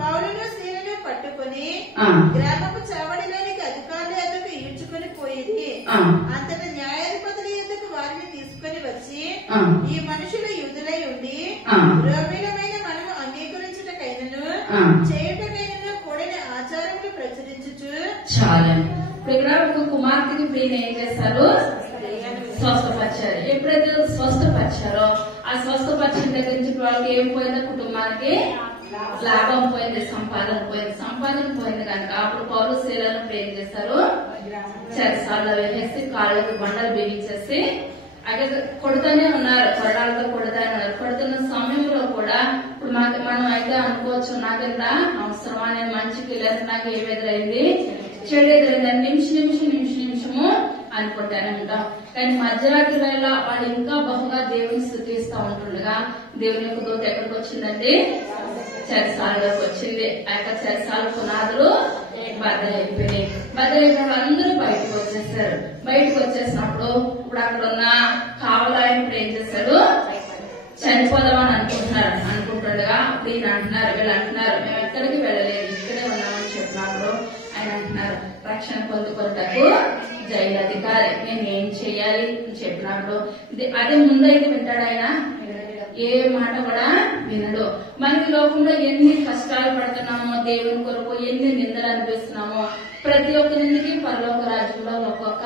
పౌలును సీలను పట్టుకుని గ్రామపు చావడిలోనికి అధికారుల ఎద్దకు ఈడ్చుకుని పోయింది. అంతట న్యాయాధిపతుల ఎద్దకు వారిని తీసుకుని వచ్చి, ఈ మనుషులు యూదులై ఉండి రోమిలమైన మనము అంగీకరించుటకైనను చేయుటకైనను కూడని ఆచారములు ప్రచురించుచు. చాలా ఇక్కడ ఒక కుమార్తెకి ప్రియులు ఏం చేశారు, స్వస్థపరిచారు. ఎప్పుడైతే స్వస్థపరిచారో ఆ స్వస్థపరిచిన దగ్గర నుంచి వాళ్ళకి ఏం పోయిందో కుటుంబానికి లాభం పోయింది, సంపాదన పోయింది కనుక అప్పుడు పౌలు శీలను ఏం చేస్తారు, చెరసాలలో వేసేసి కాళ్ళకి బండలు బిగించేసి అక్కడ కొడుతూనే ఉన్నారు, కొరడాలతో కొడుతూనే ఉన్నారు. కొడుతున్న సమయంలో కూడా ఇప్పుడు మనం అయితే అనుకోవచ్చు, నాకెంత అవసరమా, నేను మంచికి లేదు, నాకు ఏం ఎదురైంది, చెడు ఎదురైంది, నిమిషము అనుకుంటానే ఉంటాం. కానీ మధ్యరాత్రి వేళ వాళ్ళు ఇంకా బహుగా దేవుని స్తుతిస్తూ ఉంటుండగా దేవుని యొక్క దూత ఎక్కడికి వచ్చిందండి, చెరసాలలోకి వచ్చింది. ఆ యొక్క చెరసాల పునాదులు బద్దలైపోయినాయి. బద్దలైపోయిన అందరూ బయటకు వచ్చేసారు. బయటకు వచ్చేసినప్పుడు ఇప్పుడు అక్కడ ఉన్న కావలాయన ఇప్పుడు ఏం చేశారు, చనిపోదామని అనుకుంటుండగా ఈయన అంటున్నారు, వీళ్ళు అంటున్నారు, మేము ఎక్కడికి వెళ్ళలేదు, ఇక్కడే ఉన్నామని చెప్పినప్పుడు ఆయన అంటున్నారు, రక్షణ పొందుకొనుటకు జైలు అధికారి నేను ఏం చెయ్యాలి అని చెప్పినప్పుడు అదే ముందైతే వింటాడు ఆయన, ఏ మాట కూడా వినడు. మనకి లోకంలో ఎన్ని కష్టాలు పడుతున్నామో దేవుని కొరకు, ఎన్ని నిందలు అనిపిస్తున్నామో, ప్రతి ఒక్క నిందకి పరలోక రాజ్యంలో ఒక్కొక్క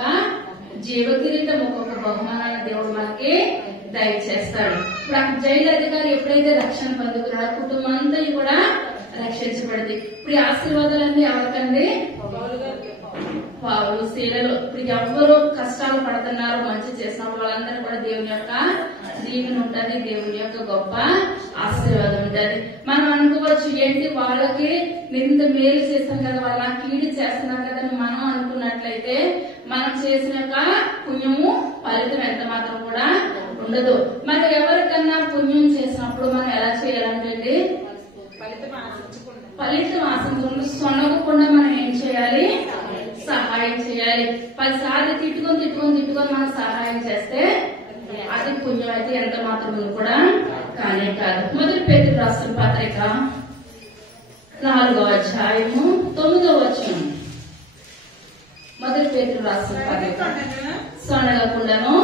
జీవ కిరీటం, ఒక్కొక్క బహుమానాన్ని దేవుడు మనకి దయచేస్తాడు. ఇప్పుడు జైలు అధికారి ఎప్పుడైతే రక్షణ పొందుకున్నాడో కుటుంబం అంతా కూడా రక్షించబడింది. ఇప్పుడు ఈ ఆశీర్వాదాలన్నీ ఎవరికండి, పౌలు శీలలు. ఇప్పుడు ఎవరు కష్టాలు పడుతున్నారు, మంచి చేసినప్పుడు వాళ్ళందరూ కూడా దేవుని యొక్క దీవెన ఉంటది, దేవుని యొక్క గొప్ప ఆశీర్వాదం ఉంటది. మనం అనుకోవచ్చు, ఏంటి వాళ్ళకి నింద మేలు చేస్తాం కదా, వాళ్ళ కీడు చేస్తున్నారు కదా మనం అనుకున్నట్లయితే మనం చేసిన యొక్క పుణ్యము ఫలితం ఎంత మాత్రం కూడా ఉండదు. మరి ఎవరికన్నా పుణ్యం చేసినప్పుడు మనం ఎలా చేయాలంటే ఫలితం ఆశించకుండా సొనగకుండా మనం ఏం చేయాలి, సహాయం చేయాలి. 10 సార్లు తిట్టుకొని మనం సహాయం చేస్తే అది పుణ్యం అయితే ఎంత మాత్రం కూడా కానే కాదు. మొదటి పేతురు రాసిన పత్రిక 4వ అధ్యాయము 9వ వచనం. మొదటి పేతురు రాసిన పత్రిక సొనగకుండాను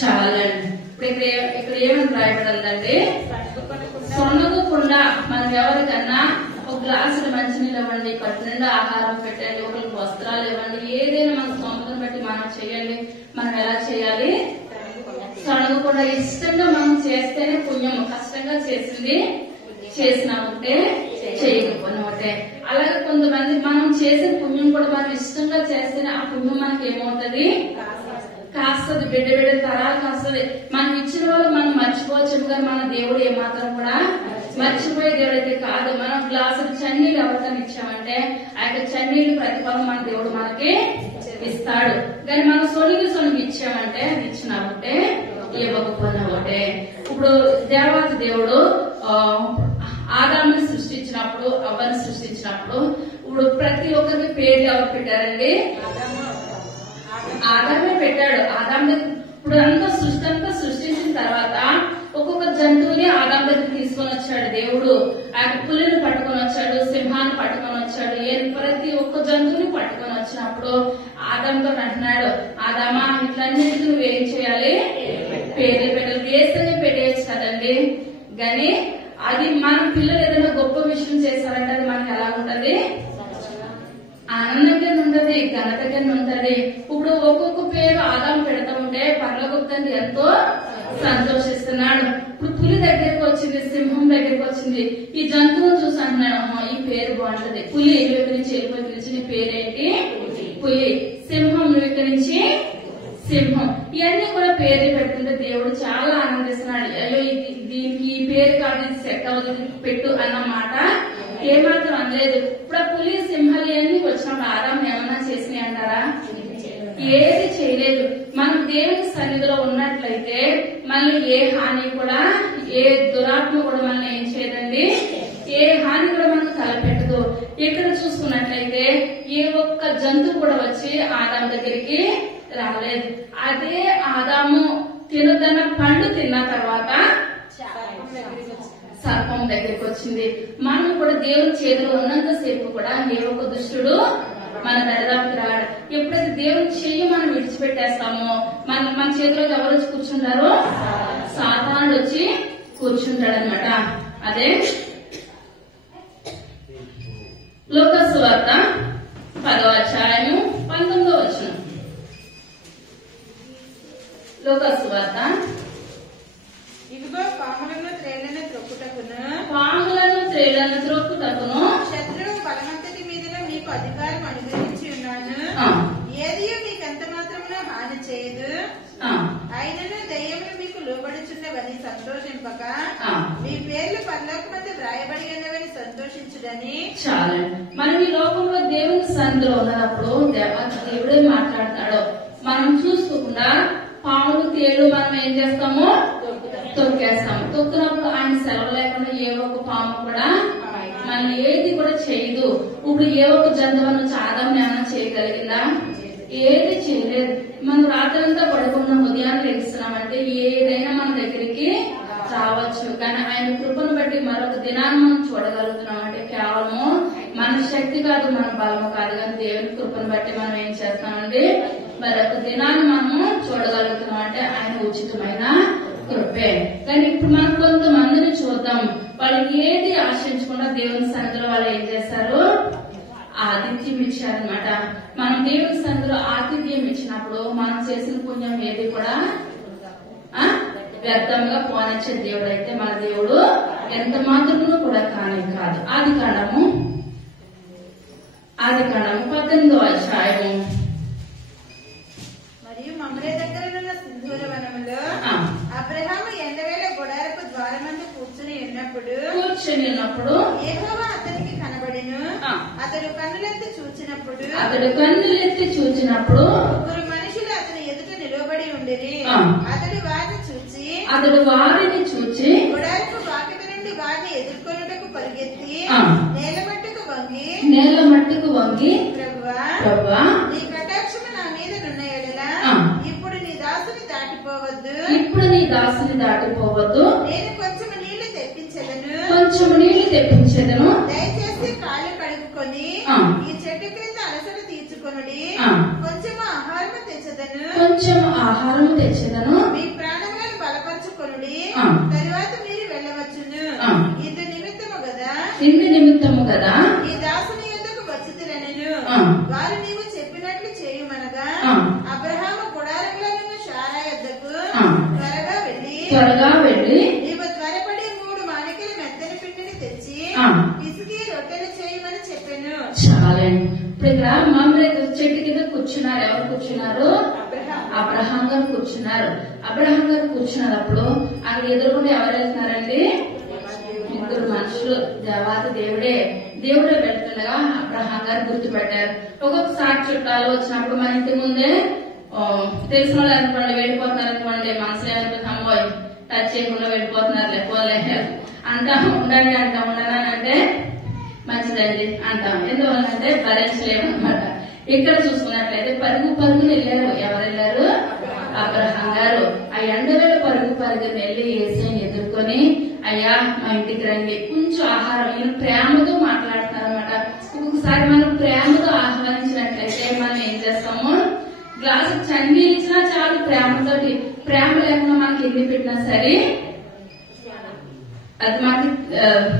చాలండి. ఇక్కడ ఏమని రాయబడిందంటే, సొనగకుండా మనం ఎవరికన్నా ఒక గ్లాసులు మంచినీళ్ళు ఇవ్వండి, కట్టు నిండా ఆహారం పెట్టండి, ఒకరికి వస్త్రాలు ఇవ్వండి, ఏదైనా మన సొంతం బట్టి మనం చేయండి. మనం ఎలా చేయాలి, సొనగకుండా ఇష్టంగా మనం చేస్తేనే పుణ్యం. కష్టంగా చేసింది చేసినా ఒకటే, చేయకపోయినా ఒకటే. అలాగే కొంతమంది మనం చేసిన పుణ్యం కూడా మనం ఇష్టంగా చేస్తేనే ఆ పుణ్యం మనకి ఏమవుతుంది, కాస్తది, బిడ్డ తరాలు కాస్తది. మనం ఇచ్చిన వాళ్ళు మనం మర్చిపోవచ్చు, కానీ మన దేవుడు ఏమాత్రం కూడా మర్చిపోయే దేవుడు అయితే కాదు. మనం గ్లాసులు చన్నీళ్ళు ఎవరికైనా ఇచ్చామంటే ఆ యొక్క చన్నీళ్ళు ప్రతిఫలం మన దేవుడు మనకి ఇస్తాడు. కానీ మనం సొనిగి ఇచ్చామంటే అది ఇచ్చినామంటే ఇవ్వకపోయినా ఒకటే. ఇప్పుడు దేవాతి దేవుడు ఆదాముని సృష్టించినప్పుడు, అవ్వని సృష్టించినప్పుడు ఇప్పుడు ప్రతి ఒక్కరికి పేర్లు ఎవరు పెట్టారండి, ఆదామే పెట్టాడు. ఆదాము ఇప్పుడు సృష్టి అంతా సృష్టించిన తర్వాత ఒక్కొక్క జంతువుని ఆదాం దగ్గర తీసుకొని వచ్చాడు దేవుడు. ఆ పులిని పట్టుకొని వచ్చాడు, సింహాన్ని పట్టుకొని వచ్చాడు, ప్రతి ఒక్క జంతువుని పట్టుకొని వచ్చినప్పుడు ఆదాంతో అంటున్నాడు, ఆదామా ఇట్లన్నిటికీ నువ్వేం చేయాలి, పేర్లు పెట్టాలి. వేస్తేనే పెట్టేయచ్చు కదండి, కానీ అది మన పిల్లలు ఏదైనా గొప్ప విషయం చేశారంటే అది మనకి ఎలా ఉంటది, ఆనందంగా ఉంటది, ఘనతగా ఉంటది. ఇప్పుడు ఒక్కొక్క పేరు ఆదాం పెడతా ఉంటే పరలోక తండ్రి ఎంతో సంతోషిస్తున్నాడు. ఇప్పుడు పులి దగ్గరికి వచ్చింది, సింహం దగ్గరికి వచ్చింది, ఈ జంతువును చూసి అంటున్నాడు, ఈ పేరు బాగుంటది. పులి నువ్వు ఇక్కడి నుంచి వెళ్ళిపోయి పిలిచి నీ పేరేంటి, పులి. సింహం నువ్వు ఇక్కడి నుంచి సింహం. ఇవన్నీ కూడా పేర్లు పెడుతుంటే దేవుడు చాలా ఆనందిస్తున్నాడు. అయ్యో దీనికి ఈ పేరు కాదు, ఇది సెట్ అవ్వదు, పెట్టు అన్న మాట ఏమాత్రం అనలేదు. ఇప్పుడు పులి సింహాలు ఇవన్నీ వచ్చినప్పుడు ఆదాం ఏమన్నా చేసినాయి అంటారా, ఏది చేయలేదు. మనం దేవుని సన్నిధిలో ఉన్నట్లయితే మళ్ళీ ఏ హాని కూడా, ఏ దురాత్మ కూడా మనల్ని ఏం చేయదండి, ఏ హాని కూడా మనకు తలపెట్టదు. ఇక్కడ చూసుకున్నట్లయితే ఏ ఒక్క జంతువు కూడా వచ్చి ఆదాం దగ్గరికి రాలేదు. అదే ఆదాము తినదన్న పండు తిన్న తర్వాత సర్పం దగ్గరికి వచ్చింది. మనం కూడా దేవుని చేతిలో ఉన్నంత సేపు కూడా ఏ ఒక్క దుష్టుడు మన దరిదాపుకి రాడు. ఎప్పుడైతే దేవుని చెయ్యి మనం విడిచిపెట్టేస్తామో మన చేతిలో ఎవరు వచ్చి కూర్చుంటారో, సాతానుడు వచ్చి కూర్చుంటాడనమాట. అదే లూకాసు సువార్త 10వ అధ్యాయము 19వ వచనం. లూకాసు సువార్త అని సంతోషింపక మీ పేర్లు పరలోకమందు వ్రాయబడి ఉన్నవని సంతోషించుడని. చాలండి. మనం ఈ లోకంలో దేవుని సన్నిధిలో ఉన్నప్పుడు దేవుడే మాట్లాడతాడు. మనం చూసుకోకుండా పాములు తేళ్లు మనం ఏం చేస్తాము, తొక్కేస్తాము. తొక్కినప్పుడు ఆయన సెలవు లేకుండా ఏ ఒక్క పాము కూడా మన ఏది కూడా చేయదు. ఇప్పుడు ఏ ఒక్క జంతువును చాలా జ్ఞానం చేయగలిగిందా? ఏది చేయలేదు. మనం రాత్రంతా పడుకున్న ఉదయాన్ని లెగిస్తున్నామంటే ఏదైనా మన దగ్గరికి రావచ్చు. కానీ ఆయన కృపను బట్టి మరొక దినాన్ని మనం చూడగలుగుతున్నాం అంటే కేవలము మన శక్తి కాదు, మన బలము కాదు, కానీ దేవుని కృపను బట్టి మనం ఏం చేస్తామండి, మరొక దినాన్ని మనము చూడగలుగుతున్నాం అంటే ఆయన ఉచితమైన కృపే. కానీ ఇప్పుడు మనం కొంతమందిని చూద్దాం, వాళ్ళు ఏది ఆశించకుండా దేవుని సన్నిధిలో వాళ్ళు ఏం చేస్తారు, ఆతిథ్యం ఇచ్చారనమాట. మనం దేవుని సన్నిధిలో ఆతిథ్యం ఇచ్చినప్పుడు మనం చేసిన పుణ్యం ఏది కూడా వ్యర్థంగా పోనిచ్చే దేవుడు అయితే మన దేవుడు ఎంత మాత్రము కూడా కానే కాదు. ఆదికాండము 18వ అధ్యాయము. మరియు మమ్రే దగ్గర ఉన్న సింధూర వనములో అబ్రహాము ఎండవేళ గుడారపు ద్వారమందు కూర్చుని ఉన్నప్పుడు యెహోవా అతనికి కనబడెను. అతడు కన్నులెత్తి చూచినప్పుడు ముగ్గురు మనుషులు అతని ఎదుట నిలబడి ఉండిరి. అతడు వారిని చూచి గుడారపు వాకిట నుండి వారిని ఎదుర్కొనుటకు పరిగెత్తి నేల మట్టుకు వంగి ప్రభువా, నీ కటాక్షము నా మీద నున్న ఎడల ఇప్పుడు నీ దాసుని దాటిపోవద్దు. నేను కొంచెము నీళ్లు తెప్పించెదను. దయచేసి కాళ్ళు కడుక్కొని ఈ చెట్టు క్రింద అలసట తీర్చుకొనుడి. కొంచెము ఆహారము తెచ్చదను. మీ ప్రాణములను బలపరచుకొనుడి. తరువాత మీరు వెళ్ళవచ్చును. ఇందు నిమిత్తము గదా ఈ దాసుని యొద్దకు వచ్చితిరనెను. వారు నీవు చెప్పినట్లు చేయుమనగా అబ్రహాము గుడారంలో ఉన్న శారా యొద్దకు త్వరగా వెళ్ళి నీవు త్వరపడి 3 మాణికల మెత్తని పిండిని తెచ్చి పిసికి రొట్టెలు చేయమని చెప్పాను. చాలండి. ఇప్పుడు ఇక్కడ మమ్మల్ని చెట్టు కింద కూర్చున్నారు. ఎవరు కూర్చున్నారు? అబ్రహాం గారు కూర్చున్నారు. అబ్రహాం గారు కూర్చున్నప్పుడు అక్కడ ఎదురుకుండా ఎవరు వెళ్తున్నారండి? ముగ్గురు మనుషులు. దేవాది దేవుడే వెళ్తుండగా అబ్రహాం గారు గుర్తుపెట్టారు. ఒక్కొక్కసారి చుట్టాలు వచ్చినప్పుడు మన ఇంటి ముందే తెలిసిన వాళ్ళు అనుకోండి వెళ్ళిపోతున్నారు అనుకోండి, మనసులో అనుకుంటామో టచ్ చేయకుండా వెళ్ళిపోతున్నారు, లేకపోలే ఉండండి ఉండనంటే మంచిదండి అంటాం. ఎందువల్లంటే భరించలేమన్నమాట. ఇక్కడ చూసుకున్నట్లయితే పరుగుని వెళ్ళారు. ఎవరు వెళ్ళారు? అబ్రహాం గారు. ఆ ఎండవేళ పరుగుని వెళ్ళి యేసుని ఎదుర్కొని, అయ్యా మా ఇంటికి రండి, కొంచెం ఆహారం. ఈయన ప్రేమతో మాట్లాడతారన్నమాట. ఒక్కొక్కసారి మనం ప్రేమతో ఆహ్వానించినట్లయితే మనం ఏం చేస్తాము, గ్లాసు చండి ఇచ్చినా చాలు ప్రేమతోటి. ప్రేమ లేకుండా మనకి ఎన్ని పెట్టినా సరే అది మనకి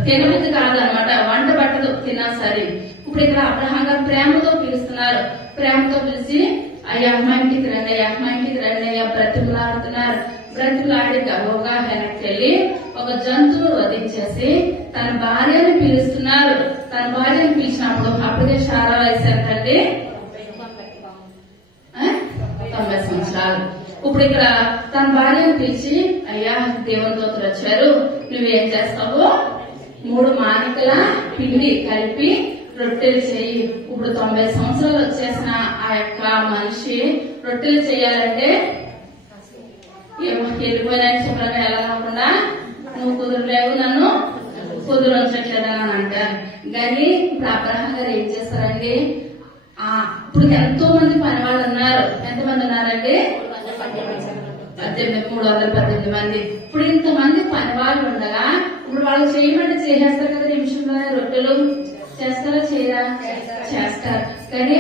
తినబుద్ధి కాదనమాట, వంట పట్టదు తిన్నా సరే. ఇప్పుడు ఇక్కడ అబ్రహాం గారు ప్రేమతో పిలుస్తున్నారు. ప్రేమతో పిలిచి అయ్యా మా ఇంటికి రండి అయ్యా బ్రతిమలాడుతున్నారు. బ్రతిమలాడి గర్వంగా వెనక్కి వెళ్ళి ఒక జంతువును వధించేసి తన భార్యను పిలుస్తున్నారు. తన భార్యను పిలిచినప్పుడు అప్పటికే చాలా వయసు ఎంతండి? 90 సంవత్సరాలు. ఇప్పుడు ఇక్కడ తన భార్యను పిలిచి అయ్యా దేవుని దూతలు వచ్చారు, నువ్వేం చేస్తావు, 3 మాణికల పిండి కలిపి రొట్టెలు చెయ్యి. ఇప్పుడు 90 సంవత్సరాలు వచ్చేసిన ఆ యొక్క మనిషి రొట్టెలు చేయాలంటే వెళ్ళిపోయినా శుభ్రంగా ఎలా కాకుండా నువ్వు కుదరలేవు, నన్ను కుదురొచ్చట్లేదని అంటారు. కానీ ఇప్పుడు అబ్రహాం గారు ఏం చేస్తారండి, ఇప్పుడు ఎంతో మంది పని వాళ్ళు ఉన్నారు. ఎంతమంది ఉన్నారండి? 318 మంది. ఇప్పుడు ఇంతమంది పని వాళ్ళు ఉండగా ఇప్పుడు వాళ్ళు చేయమంటే చేసేస్తారు కదా, నిమిషంలోనే రొట్టెలు చేస్తారా చేయరా? చేస్తారు. కానీ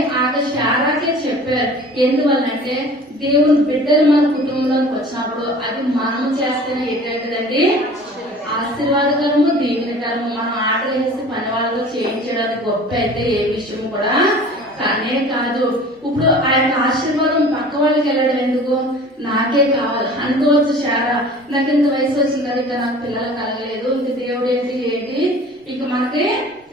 శారాకే చెప్పారు. ఎందువల్లంటే దేవుని బిడ్డలు మన కుటుంబంలోకి వచ్చినప్పుడు అది మనం చేస్తేనే ఏంటంటదండి ఆశీర్వాదకరము, దీవెనకరము. మనం ఆటలు వేసి పని వాళ్ళతో చేయించడానికి గొప్ప అయితే ఏ విషయం కూడా కానే కాదు. ఇప్పుడు ఆయన ఆశీర్వాదం పక్క వాళ్ళకి వెళ్ళడం ఎందుకు, నాకే కావాలి అనుకోవచ్చు. శారా నాకు ఇంత వయసు వచ్చింది కదా, ఇంకా నాకు పిల్లలు కలగలేదు, ఇంక దేవుడు ఏంటి ఇక మనకి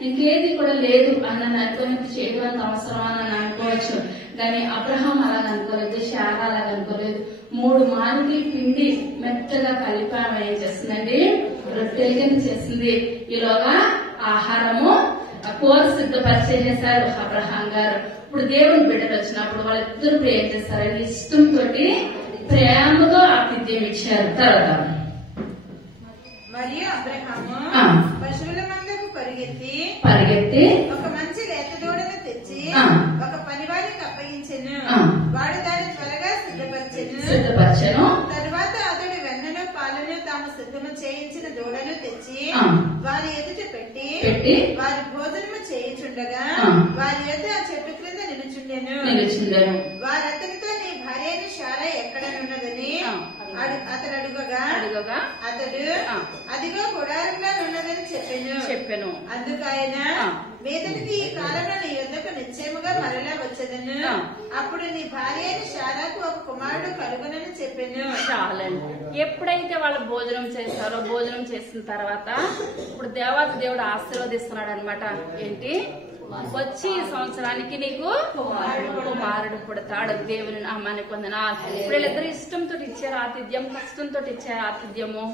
ఇంకేది కూడా లేదు అని అనుకోని చేయడానికి అవసరం అని అనుకోవచ్చు. కానీ అబ్రహాం అలాగ అనుకోలేదు, శారా అలాగ అనుకోలేదు. 3 మాణికల పిండి మెత్తగా కలిపామే తెలియని చేసింది. ఈలోగా ఆహారము కూర సిద్ధపరిచేసారు అబ్రహాం గారు. ఇప్పుడు దేవుని బిడ్డలు వచ్చినప్పుడు వాళ్ళిద్దరు ఏం చేస్తారని ఇష్టంతో ప్రేమగా ఆతిథ్యం ఇచ్చారు. తర్వాత మరియు అబ్రహాము పశువుల మందకు పరిగెత్తి ఒక మంచి లేత దూడను తెచ్చి ఒక పనివాడికి అప్పగించెను. వాడు దాన్ని త్వరగా సిద్ధపరచెను. తరువాత అతడు వెన్నను పాలను తాము సిద్ధము చేయించిన దూడను తెచ్చి వారి ఎదుట పెట్టి వారి భోజనము చేయుచుండగా వారి యొద్ద ఆ చెట్టు క్రింద నిలుచుండెను. వారు అతనితో నీ భార్య అయిన శారా ఎక్కడనున్నదని అతడు అడుగగా అతడు అదిగో గుడారంగా ఉన్నదని చెప్పెను. అందుకు ఆయన మీదటికి ఈ కాలంలో నీ యొద్దకు నిశ్చయముగా మరలా వచ్చేదను. అప్పుడు నీ భార్య అయిన శారాకు ఒక కుమారుడు కలుగునని చెప్పాను. చాలండి. ఎప్పుడైతే వాళ్ళు భోజనం చేస్తారో భోజనం చేసిన తర్వాత ఇప్పుడు దేవాది దేవుడు ఆశీర్వదిస్తున్నాడు అనమాట. ఏంటి? వచ్చి సంవత్సరానికి నీకు కుమారుడు పుడతాడు. దేవుని నామానికి వందనాలు. ఇప్పుడు వీళ్ళిద్దరు ఇష్టంతో ఇచ్చారు ఆతిథ్యం, కష్టంతో ఇచ్చారు ఆతిథ్యము,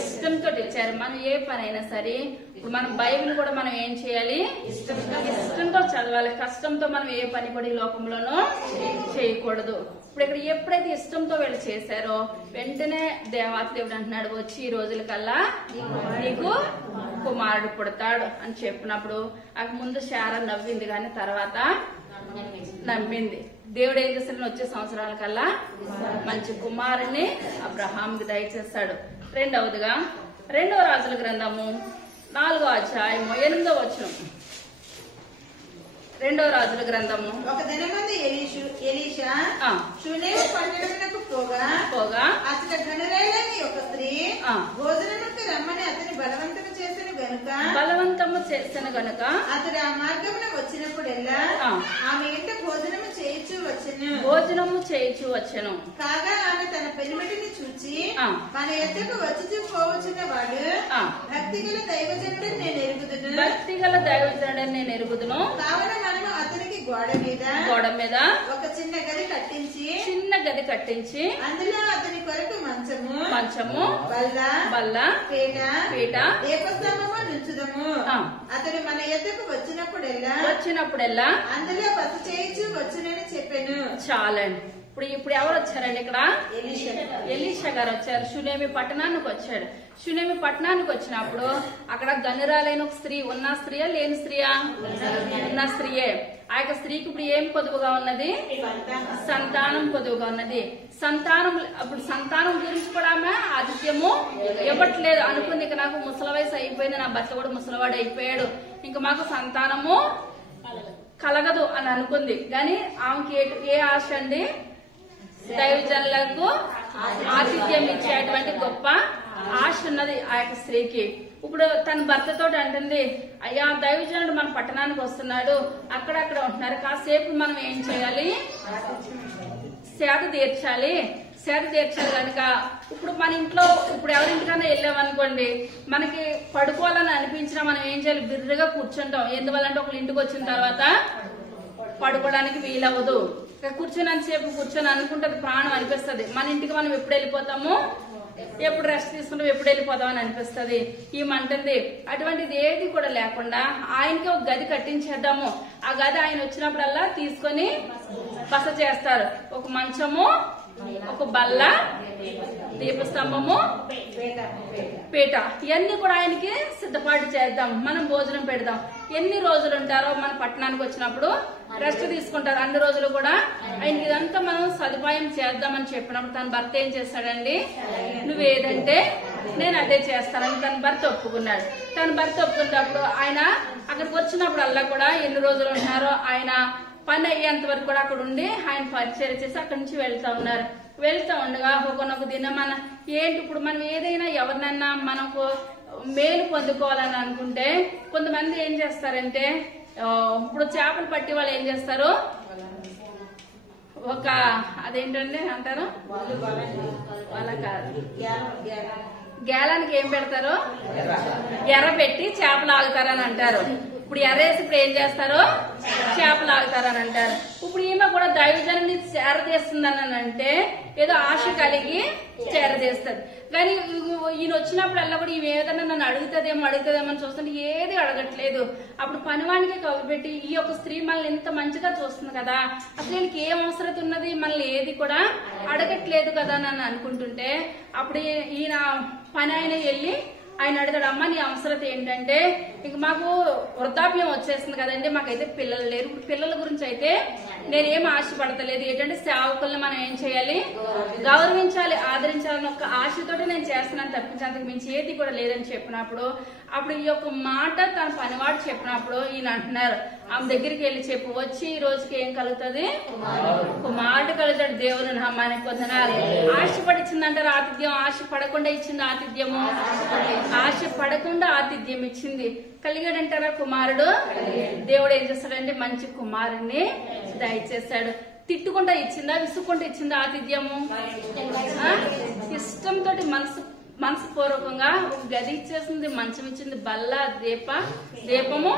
ఇష్టంతో ఇచ్చారు. మనం ఏ పనైనా సరే ఇప్పుడు మనం బైబిల్ కూడా మనం ఏం చేయాలి? ఇష్టంతో చదవాలి. కష్టంతో మనం ఏ పని కూడా ఈ లోకంలోనూ చేయకూడదు. ఇప్పుడు ఇక్కడ ఎప్పుడైతే ఇష్టంతో వీళ్ళు చేశారో వెంటనే దేవాతి దేవుడు అంటున్నాడు, వచ్చి ఈ రోజుల కల్లా నీకు కుమారుడు పుడతాడు అని చెప్పినప్పుడు అక్కడ ముందు శారా నవ్వింది, కానీ తర్వాత నమ్మింది. దేవుడు ఏం చేస్తాడని వచ్చే సంవత్సరాల కల్లా మంచి కుమారుణ్ణి అబ్రహాంకి దయచేస్తాడు. రెండవదిగా 2వ రాజుల గ్రంథము 4వ అధ్యాయము 8వ వచనం. 2వ రాజుల గ్రంథము. ఒక దినమందు ఎలీషా షూనేము పట్టణమునకు పోగా అతని ఘనురాలైన ఒక స్త్రీ భోజనముకు రమ్మని అతని బలవంతము చేసిన గనుక అతడు ఆ మార్గమున వచ్చినప్పుడెల్లా ఆమె ఇంట భోజనము చేయించు వచ్చెను. కాగా ఆమె తన పెనిమిటిని చూచి మన ఎద్దకు వచ్చి పోవచ్చున్న వాడు భక్తిగల దైవజనుడని నేను ఎరుగుదును. కావున మనము అతనికి గోడ మీద ఒక చిన్న గది కట్టించి అందులో అతని కొరకు మంచము బల్ల పీట దీపస్తంభము నుంచుదము. అతడు మన ఎద్దకు వచ్చినప్పుడెల్లా అందులో బస చేయించు వచ్చునని చెప్పాను. చాలండి. ఇప్పుడు ఎవరు వచ్చారండి? ఇక్కడ ఎలీషా గారు వచ్చారు. షూనేమి పట్టణానికి వచ్చాడు. షూనేమి పట్టణానికి వచ్చినప్పుడు అక్కడ గనురాలైన ఒక స్త్రీ, ఉన్న స్త్రీయా లేని స్త్రీయా? ఉన్న స్త్రీయే. ఆ యొక్క స్త్రీకి ఇప్పుడు ఏం పొదుపుగా ఉన్నది? సంతానం పొదుపుగా ఉన్నది. అప్పుడు సంతానం గురించి కూడా ఆమె ఆతిథ్యము ఇవ్వట్లేదు. అనుకుంది, ఇక నాకు ముసలి వయసు అయిపోయింది, నా భర్త కూడా ముసలివాడు అయిపోయాడు, ఇంకా మాకు సంతానము కలగదు అని అనుకుంది. కానీ ఆమెకి ఏ ఆశ అండి? దైవజనులకు ఆతిథ్యం ఇచ్చేటువంటి గొప్ప ఆశ ఉన్నది ఆ యొక్క స్త్రీకి. ఇప్పుడు తన భర్తతో అంటుంది, అయ్యా దైవజనుడు మన పట్టణానికి వస్తున్నాడు, అక్కడక్కడ ఉంటున్నారు, కాసేపు మనం ఏం చేయాలి? సేద తీర్చాలి కనుక ఇప్పుడు మన ఇంట్లో ఇప్పుడు ఎవరింటికన్నా వెళ్ళామనుకోండి, మనకి పడుకోవాలని అనిపించినా మనం ఏం చేయాలి? బిర్రగా కూర్చుంటాం. ఎందువల్లంటే ఒకళ్ళ ఇంటికి వచ్చిన తర్వాత పడుకోవడానికి వీలవ్వదు. కూర్చొని అనుకుంటే ప్రాణం అనిపిస్తుంది. మన ఇంటికి మనం ఎప్పుడు వెళ్ళిపోతాము, ఎప్పుడు రెస్ట్ తీసుకుంటాం, ఎప్పుడు వెళ్ళిపోతామని అనిపిస్తుంది. ఈమంటుంది అటువంటిది ఏది కూడా లేకుండా ఆయనకి ఒక గది కట్టించేద్దాము. ఆ గది ఆయన వచ్చినప్పుడల్లా తీసుకొని బస చేస్తారు. ఒక మంచము, ఒక బల్ల, దీపస్తంభము, పీట, ఇవన్నీ కూడా ఆయనకి సిద్ధపాటు చేద్దాం. మనం భోజనం పెడదాం. ఎన్ని రోజులు ఉంటారో మన పట్టణానికి వచ్చినప్పుడు రెస్ట్ తీసుకుంటారు. అన్ని రోజులు కూడా ఆయనకి ఇదంతా మనం సదుపాయం చేద్దామని చెప్పినప్పుడు తన భర్త ఏం చేస్తాడండి? నువ్వేదంటే నేను అదే చేస్తానని తన భర్త ఒప్పుకున్నాడు. తన భర్త ఒప్పుకున్నప్పుడు ఆయన అక్కడికి వచ్చినప్పుడు అల్లా కూడా ఎన్ని రోజులు ఉన్నారో ఆయన పని అయ్యేంత వరకు కూడా అక్కడ ఉండి ఆయన పరిచయం చేసి అక్కడి నుంచి వెళ్తా ఉండగా ఒకనొక దినం ఏంటి ఇప్పుడు మనం ఏదైనా ఎవరినైనా మనకు మేలు పొందుకోవాలని అనుకుంటే కొంతమంది ఏం చేస్తారంటే, ఇప్పుడు చేపలు పట్టి వాళ్ళు ఏం చేస్తారు, ఒక అదేంటండి అంటారు, వాళ్ళ కాదు, గేలానికి ఏం పెడతారు? ఎర్ర పెట్టి చేపలు ఆగుతారని అంటారు. ఇప్పుడు ఎర్రేసి ఇప్పుడు ఏం చేస్తారు? చేపలు ఆగుతారని అంటారు. ఇప్పుడు ఈమె కూడా దైవజనుని చేరదీస్తుందని అంటే ఏదో ఆశ కలిగి చేరదీస్తుంది. కానీ ఈయన వచ్చినప్పుడల్లా కూడా ఈమె ఏదన్నా నన్ను అడుగుతుందేమో అని చూస్తుంటే ఏది అడగట్లేదు. అప్పుడు పనివానికి కబుపెట్టి ఈ యొక్క స్త్రీ మనల్ని ఎంత మంచిగా చూస్తుంది కదా, అసలు వీళ్ళకి ఏం అవసరం ఉన్నది, మనల్ని ఏది కూడా అడగట్లేదు కదా అని అనుకుంటుంటే అప్పుడు ఈయన పని ఆయన వెళ్ళి ఆయన అడిగాడు, అమ్మ నీ అవసరత ఏంటంటే ఇంక మాకు వృద్ధాప్యం వచ్చేస్తుంది కదండి, మాకైతే పిల్లలు లేరు, ఇప్పుడు పిల్లల గురించి అయితే నేనేం ఆశపడతలేదు, ఏంటంటే సేవకుల్ని మనం ఏం చేయాలి, గౌరవించాలి, ఆదరించాలని ఒక ఆశతోటి నేను చేస్తున్నాను తప్పించి అంతకు మించి ఏది కూడా లేదని చెప్పినప్పుడు అప్పుడు ఈ యొక్క మాట తన పనివాడు చెప్పినప్పుడు ఈయన అంటున్నారు, ఆమె దగ్గరికి వెళ్ళి చెప్పు, వచ్చి ఈ రోజుకి ఏం కలుగుతుంది, కుమారుడు కలుగుతాడు, దేవుని నామానికి వందనాలు. ఆశపడిచ్చిందంటారు ఆతిథ్యం, ఆశ పడకుండా ఇచ్చింది ఆతిథ్యము, ఆశ పడకుండా ఆతిథ్యం ఇచ్చింది. కలిగాడంటారా కుమారుడు, దేవుడు ఏం చేస్తాడంటే మంచి కుమారుణ్ణి దయచేశాడు. తిట్టుకుంటా ఇచ్చిందా, విసుక్కుంటా ఇచ్చిందా ఆతిథ్యము, ఇష్టంతో మనసుపూర్వకంగా గది ఇచ్చేసింది, మంచం ఇచ్చింది, బల్ల, దీపము,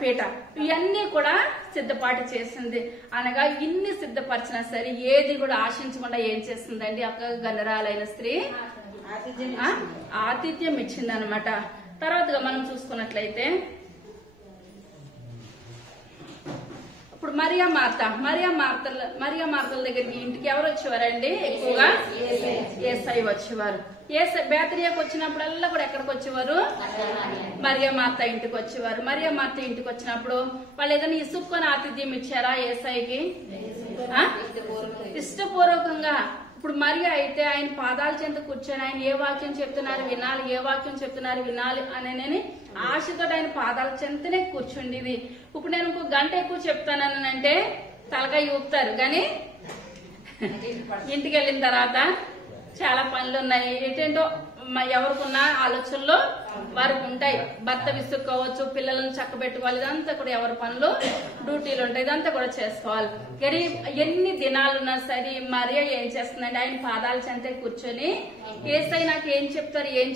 పీట ఇవన్నీ కూడా సిద్ధపాటు చేసింది. అనగా ఇన్ని సిద్ధపరిచినా సరే ఏది కూడా ఆశించకుండా ఏం చేసిందండి ఒక గనురాలైన స్త్రీ, ఆతిథ్యం ఇచ్చింది అనమాట. తర్వాతగా మనం చూసుకున్నట్లయితే ఇప్పుడు మరియా మార్తల దగ్గరికి ఇంటికి ఎవరు వచ్చేవారండి, ఎక్కువగా యేసయ్య వచ్చేవారు. బేతనియాకు వచ్చినప్పుడల్లా కూడా ఎక్కడికి వచ్చేవారు, మరియా మార్త ఇంటికి వచ్చేవారు. మరియా మార్త ఇంటికి వచ్చినప్పుడు వాళ్ళు ఏదైనా ఇసుక్కొని ఆతిథ్యం ఇచ్చారా యేసయ్యకి, ఇష్టపూర్వకంగా. ఇప్పుడు మరియా అయితే ఆయన పాదాల చెంత కూర్చొని ఆయన ఏ వాక్యం చెప్తున్నారు వినాలి, ఏ వాక్యం చెప్తున్నారు వినాలి అని ఆశతో ఆయన పాదాల చెంతనే కూర్చుండేది. ఇప్పుడు నేను ఇంకో గంట ఎక్కువ చెప్తానంటే తలకాయ ఊపుతారు, కానీ ఇంటికి వెళ్ళిన తర్వాత చాలా పనులు ఉన్నాయి, ఏంటంటో ఎవరికున్న ఆలోచనలో వారికి ఉంటాయి. భర్త విసుక్కోవచ్చు, పిల్లలను చక్కబెట్టుకోవాలి, ఇదంతా కూడా ఎవరి పనులు డ్యూటీలు ఉంటాయి, ఇదంతా కూడా చేసుకోవాలి. కానీ ఎన్ని దినాలున్నా సరే మరియా ఏం చేస్తుందంటే ఆయన పాదాల చెంతే కూర్చొని యేసయ్య నాకు ఏం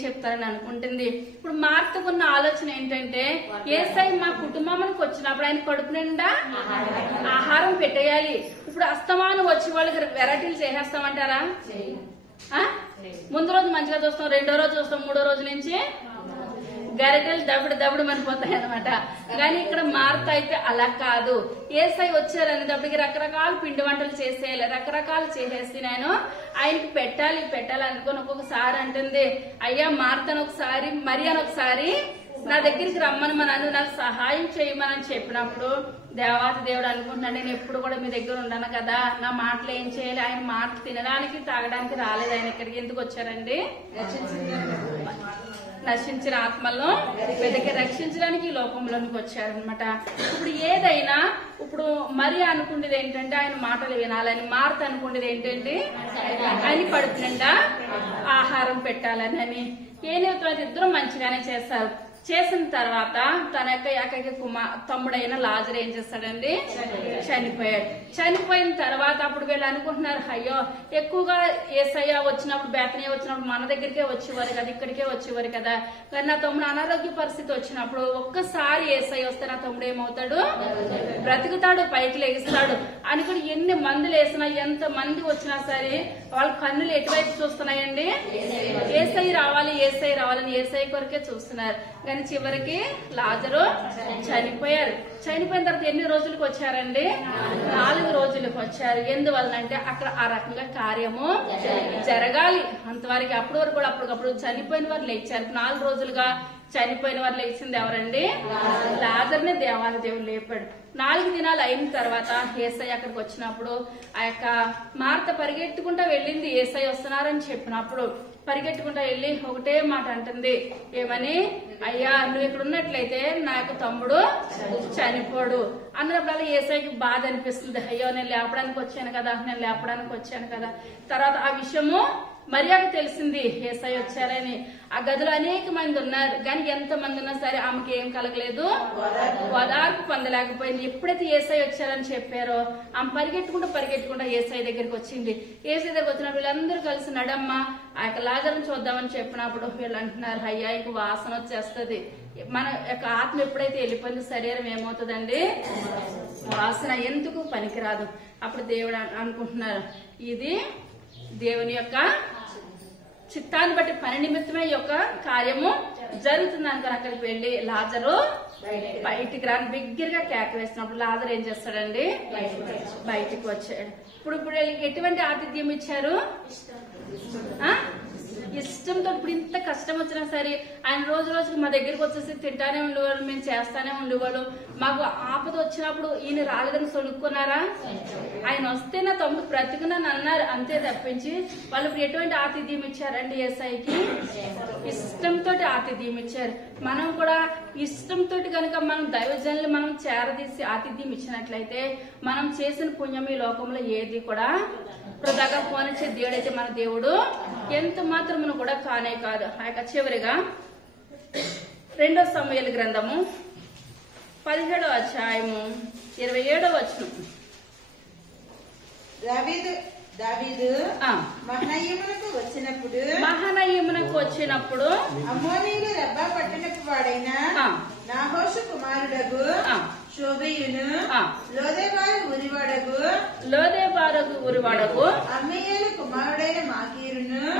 చెప్తారని అనుకుంటుంది. ఇప్పుడు మార్తకున్న ఆలోచన ఏంటంటే యేసయ్య మా కుటుంబానికి వచ్చినప్పుడు ఆయన కడుపు నిండా ఆహారం పెట్టేయాలి. ఇప్పుడు అస్తమానం వచ్చి వాళ్ళకి వెరైటీలు చేసేస్తామంటారా, ముందు రోజు మంచిగా చూస్తాం, రెండో రోజు చూస్తాం, మూడో రోజు నుంచి గరిటెలు దబుడు మనిపోతాయి అనమాట. కానీ ఇక్కడ మార్త అయితే అలా కాదు, యేసయ్య వచ్చారనేటప్పటికి రకరకాల పిండి వంటలు చేసేయాలి, రకరకాలు చేసేసి నేను ఆయనకి పెట్టాలి అనుకుని ఒక్కొక్కసారి అంటుంది, అయ్యా మార్తను ఒకసారి మరియాను ఒకసారి నా దగ్గరికి రమ్మని నాకు సహాయం చేయమని చెప్పినప్పుడు దేవాతి దేవుడు అనుకుంటున్నాడు, నేను ఎప్పుడు కూడా మీ దగ్గర ఉండను కదా, నా మాటలు ఏం చేయాలి, ఆయన మాట తినడానికి తాగడానికి రాలేదు, ఆయన ఇక్కడికి ఎందుకు వచ్చారండి, నశించిన ఆత్మలను వెతికి రక్షించడానికి ఈ లోకంలోనికి వచ్చారనమాట. ఇప్పుడు ఏదైనా ఇప్పుడు మరి అనుకునేది ఏంటంటే ఆయన మాటలు వినాలని, మార్త అనుకునేది ఏంటంటే ఆయన కడుపు నిండా ఆహారం పెట్టాలని. ఏనవుతుంది ఇద్దరు మంచిగానే చేస్తారు. చేసిన తర్వాత తన యొక్క ఏకైక తమ్ముడైన లాజరు ఏం చేస్తాడండి, చనిపోయాడు. చనిపోయిన తర్వాత అప్పుడు వీళ్ళు అనుకుంటున్నారు, అయ్యో ఎక్కువగా యేసయ్య వచ్చినప్పుడు బేతనియా వచ్చినప్పుడు మన దగ్గరికే వచ్చేవారు కదా, ఇక్కడికే వచ్చేవారు కదా, కానీ నా తమ్ముడు అనారోగ్య పరిస్థితి వచ్చినప్పుడు ఒక్కసారి యేసయ్య వస్తే నా తమ్ముడు ఏమవుతాడు, బ్రతుకుతాడు, పైకి లెగిస్తాడు అని కూడా ఎన్ని మందులు వేసినా ఎంత మంది వచ్చినా సరే వాళ్ళ కన్నులు ఎటువైపు చూస్తున్నాయండి, యేసయ్య రావాలని యేసయ్య కొరకే చూస్తున్నారు. కానీ చివరికి లాజరు చనిపోయారు. చనిపోయిన తర్వాత ఎన్ని రోజులకు వచ్చారండి, 4 రోజులకు వచ్చారు. ఎందువల్లంటే అక్కడ ఆ రకంగా కార్యము జరగాలి అంతవరకు. అప్పటి వరకు కూడా అప్పటికప్పుడు చనిపోయిన వారు లేచారు. 4 రోజులుగా చనిపోయిన వారు లేచింది ఎవరండి, లాజర్ని దేవాది దేవుడు లేపాడు. 4 దినాలు అయిన తర్వాత యేసయ్య అక్కడికి వచ్చినప్పుడు ఆ యొక్క మార్త పరిగెట్టుకుంటా వెళ్ళింది, యేసయ్య వస్తున్నారని చెప్పినప్పుడు పరిగెట్టుకుంటా వెళ్ళి ఒకటే మాట అంటుంది, ఏమని, అయ్యా నువ్వు ఇక్కడ ఉన్నట్లయితే నాకు తమ్ముడు చనిపోడు అన్నప్పుడల్లా యేసయ్యకి బాధ అనిపిస్తుంది. అయ్యో నేను లేపడానికి వచ్చాను కదా. తర్వాత ఆ విషయము మరియాకు తెలిసింది, యేసయ్య వచ్చారని. ఆ గదిలో అనేక మంది ఉన్నారు, కానీ ఎంత మంది ఉన్నా సరే ఆమెకి ఏం కలగలేదు, ఓదార్పు పొందలేకపోయింది. ఎప్పుడైతే యేసయ్య వచ్చారని చెప్పారో ఆమె పరిగెట్టుకుంటా యేసయ్య దగ్గరికి వచ్చింది. యేసయ్య దగ్గరికి వచ్చినప్పుడు వీళ్ళందరూ కలిసి నడమ్మా ఆ యొక్క లాజరుని చూద్దామని చెప్పినప్పుడు వీళ్ళు అంటున్నారు, అయ్యా ఇంక వాసన వచ్చేస్తుంది, మన యొక్క ఆత్మ ఎప్పుడైతే వెళ్ళిపోయింది శరీరం ఏమవుతుందండి, వాసన ఎందుకు పనికిరాదు. అప్పుడు దేవుడు అనుకుంటున్నారు, ఇది దేవుని యొక్క చిత్తాన్ని బట్టి పని నిమిత్తమే ఈ యొక్క కార్యము జరుగుతుంది అనుకుని అక్కడికి వెళ్లి లాజరు బయటికి రాని బిగ్గరగా కేక వేసినప్పుడు లాజరు ఏం చేస్తాడండి? బయటికి వచ్చాడు. ఇప్పుడు ఎటువంటి ఆతిథ్యం ఇచ్చారు? ఇష్టంతో. ఇప్పుడు ఇంత కష్టం వచ్చినా సరే ఆయన రోజు రోజుకి మా దగ్గరికి వచ్చేసి తింటానే ఉండేవాళ్ళు, మేము చేస్తానే ఉండేవాళ్ళు. మాకు ఆపద వచ్చినప్పుడు ఈయన రాలేదని సొనుక్కున్నారా? ఆయన వస్తే నా తమ్ముడు బ్రతికునని అన్నారు అంతే తప్పించి వాళ్ళు ఇప్పుడు ఎటువంటి ఆతిథ్యం ఇచ్చారండి? యేసయ్యకి ఇష్టంతో ఆతిథ్యం ఇచ్చారు. మనం కూడా ఇష్టంతో కనుక మనం దైవజనులు మనం చేరదీసి ఆతిథ్యం ఇచ్చినట్లయితే మనం చేసిన పుణ్యం ఈ లోకంలో ఏది కూడా వృధాగా పోనిచ్చే దేవుడైతే మన దేవుడు ఎంత మాత్రమును కూడా కానే కాదు. ఆ యొక్క చివరిగా 2 సమూయేలు గ్రంథము 17వ అధ్యాయము 27వ వచనం. దావీదు మహనయీమునకు వచ్చినప్పుడు అమ్మోనీయులు రబ్బా పట్టణపు వాడైన నాహోషు కుమారుడగు శోభయును లోదేబారు ఊరివాడగు అమ్మయ్యేలు కుమారుడైన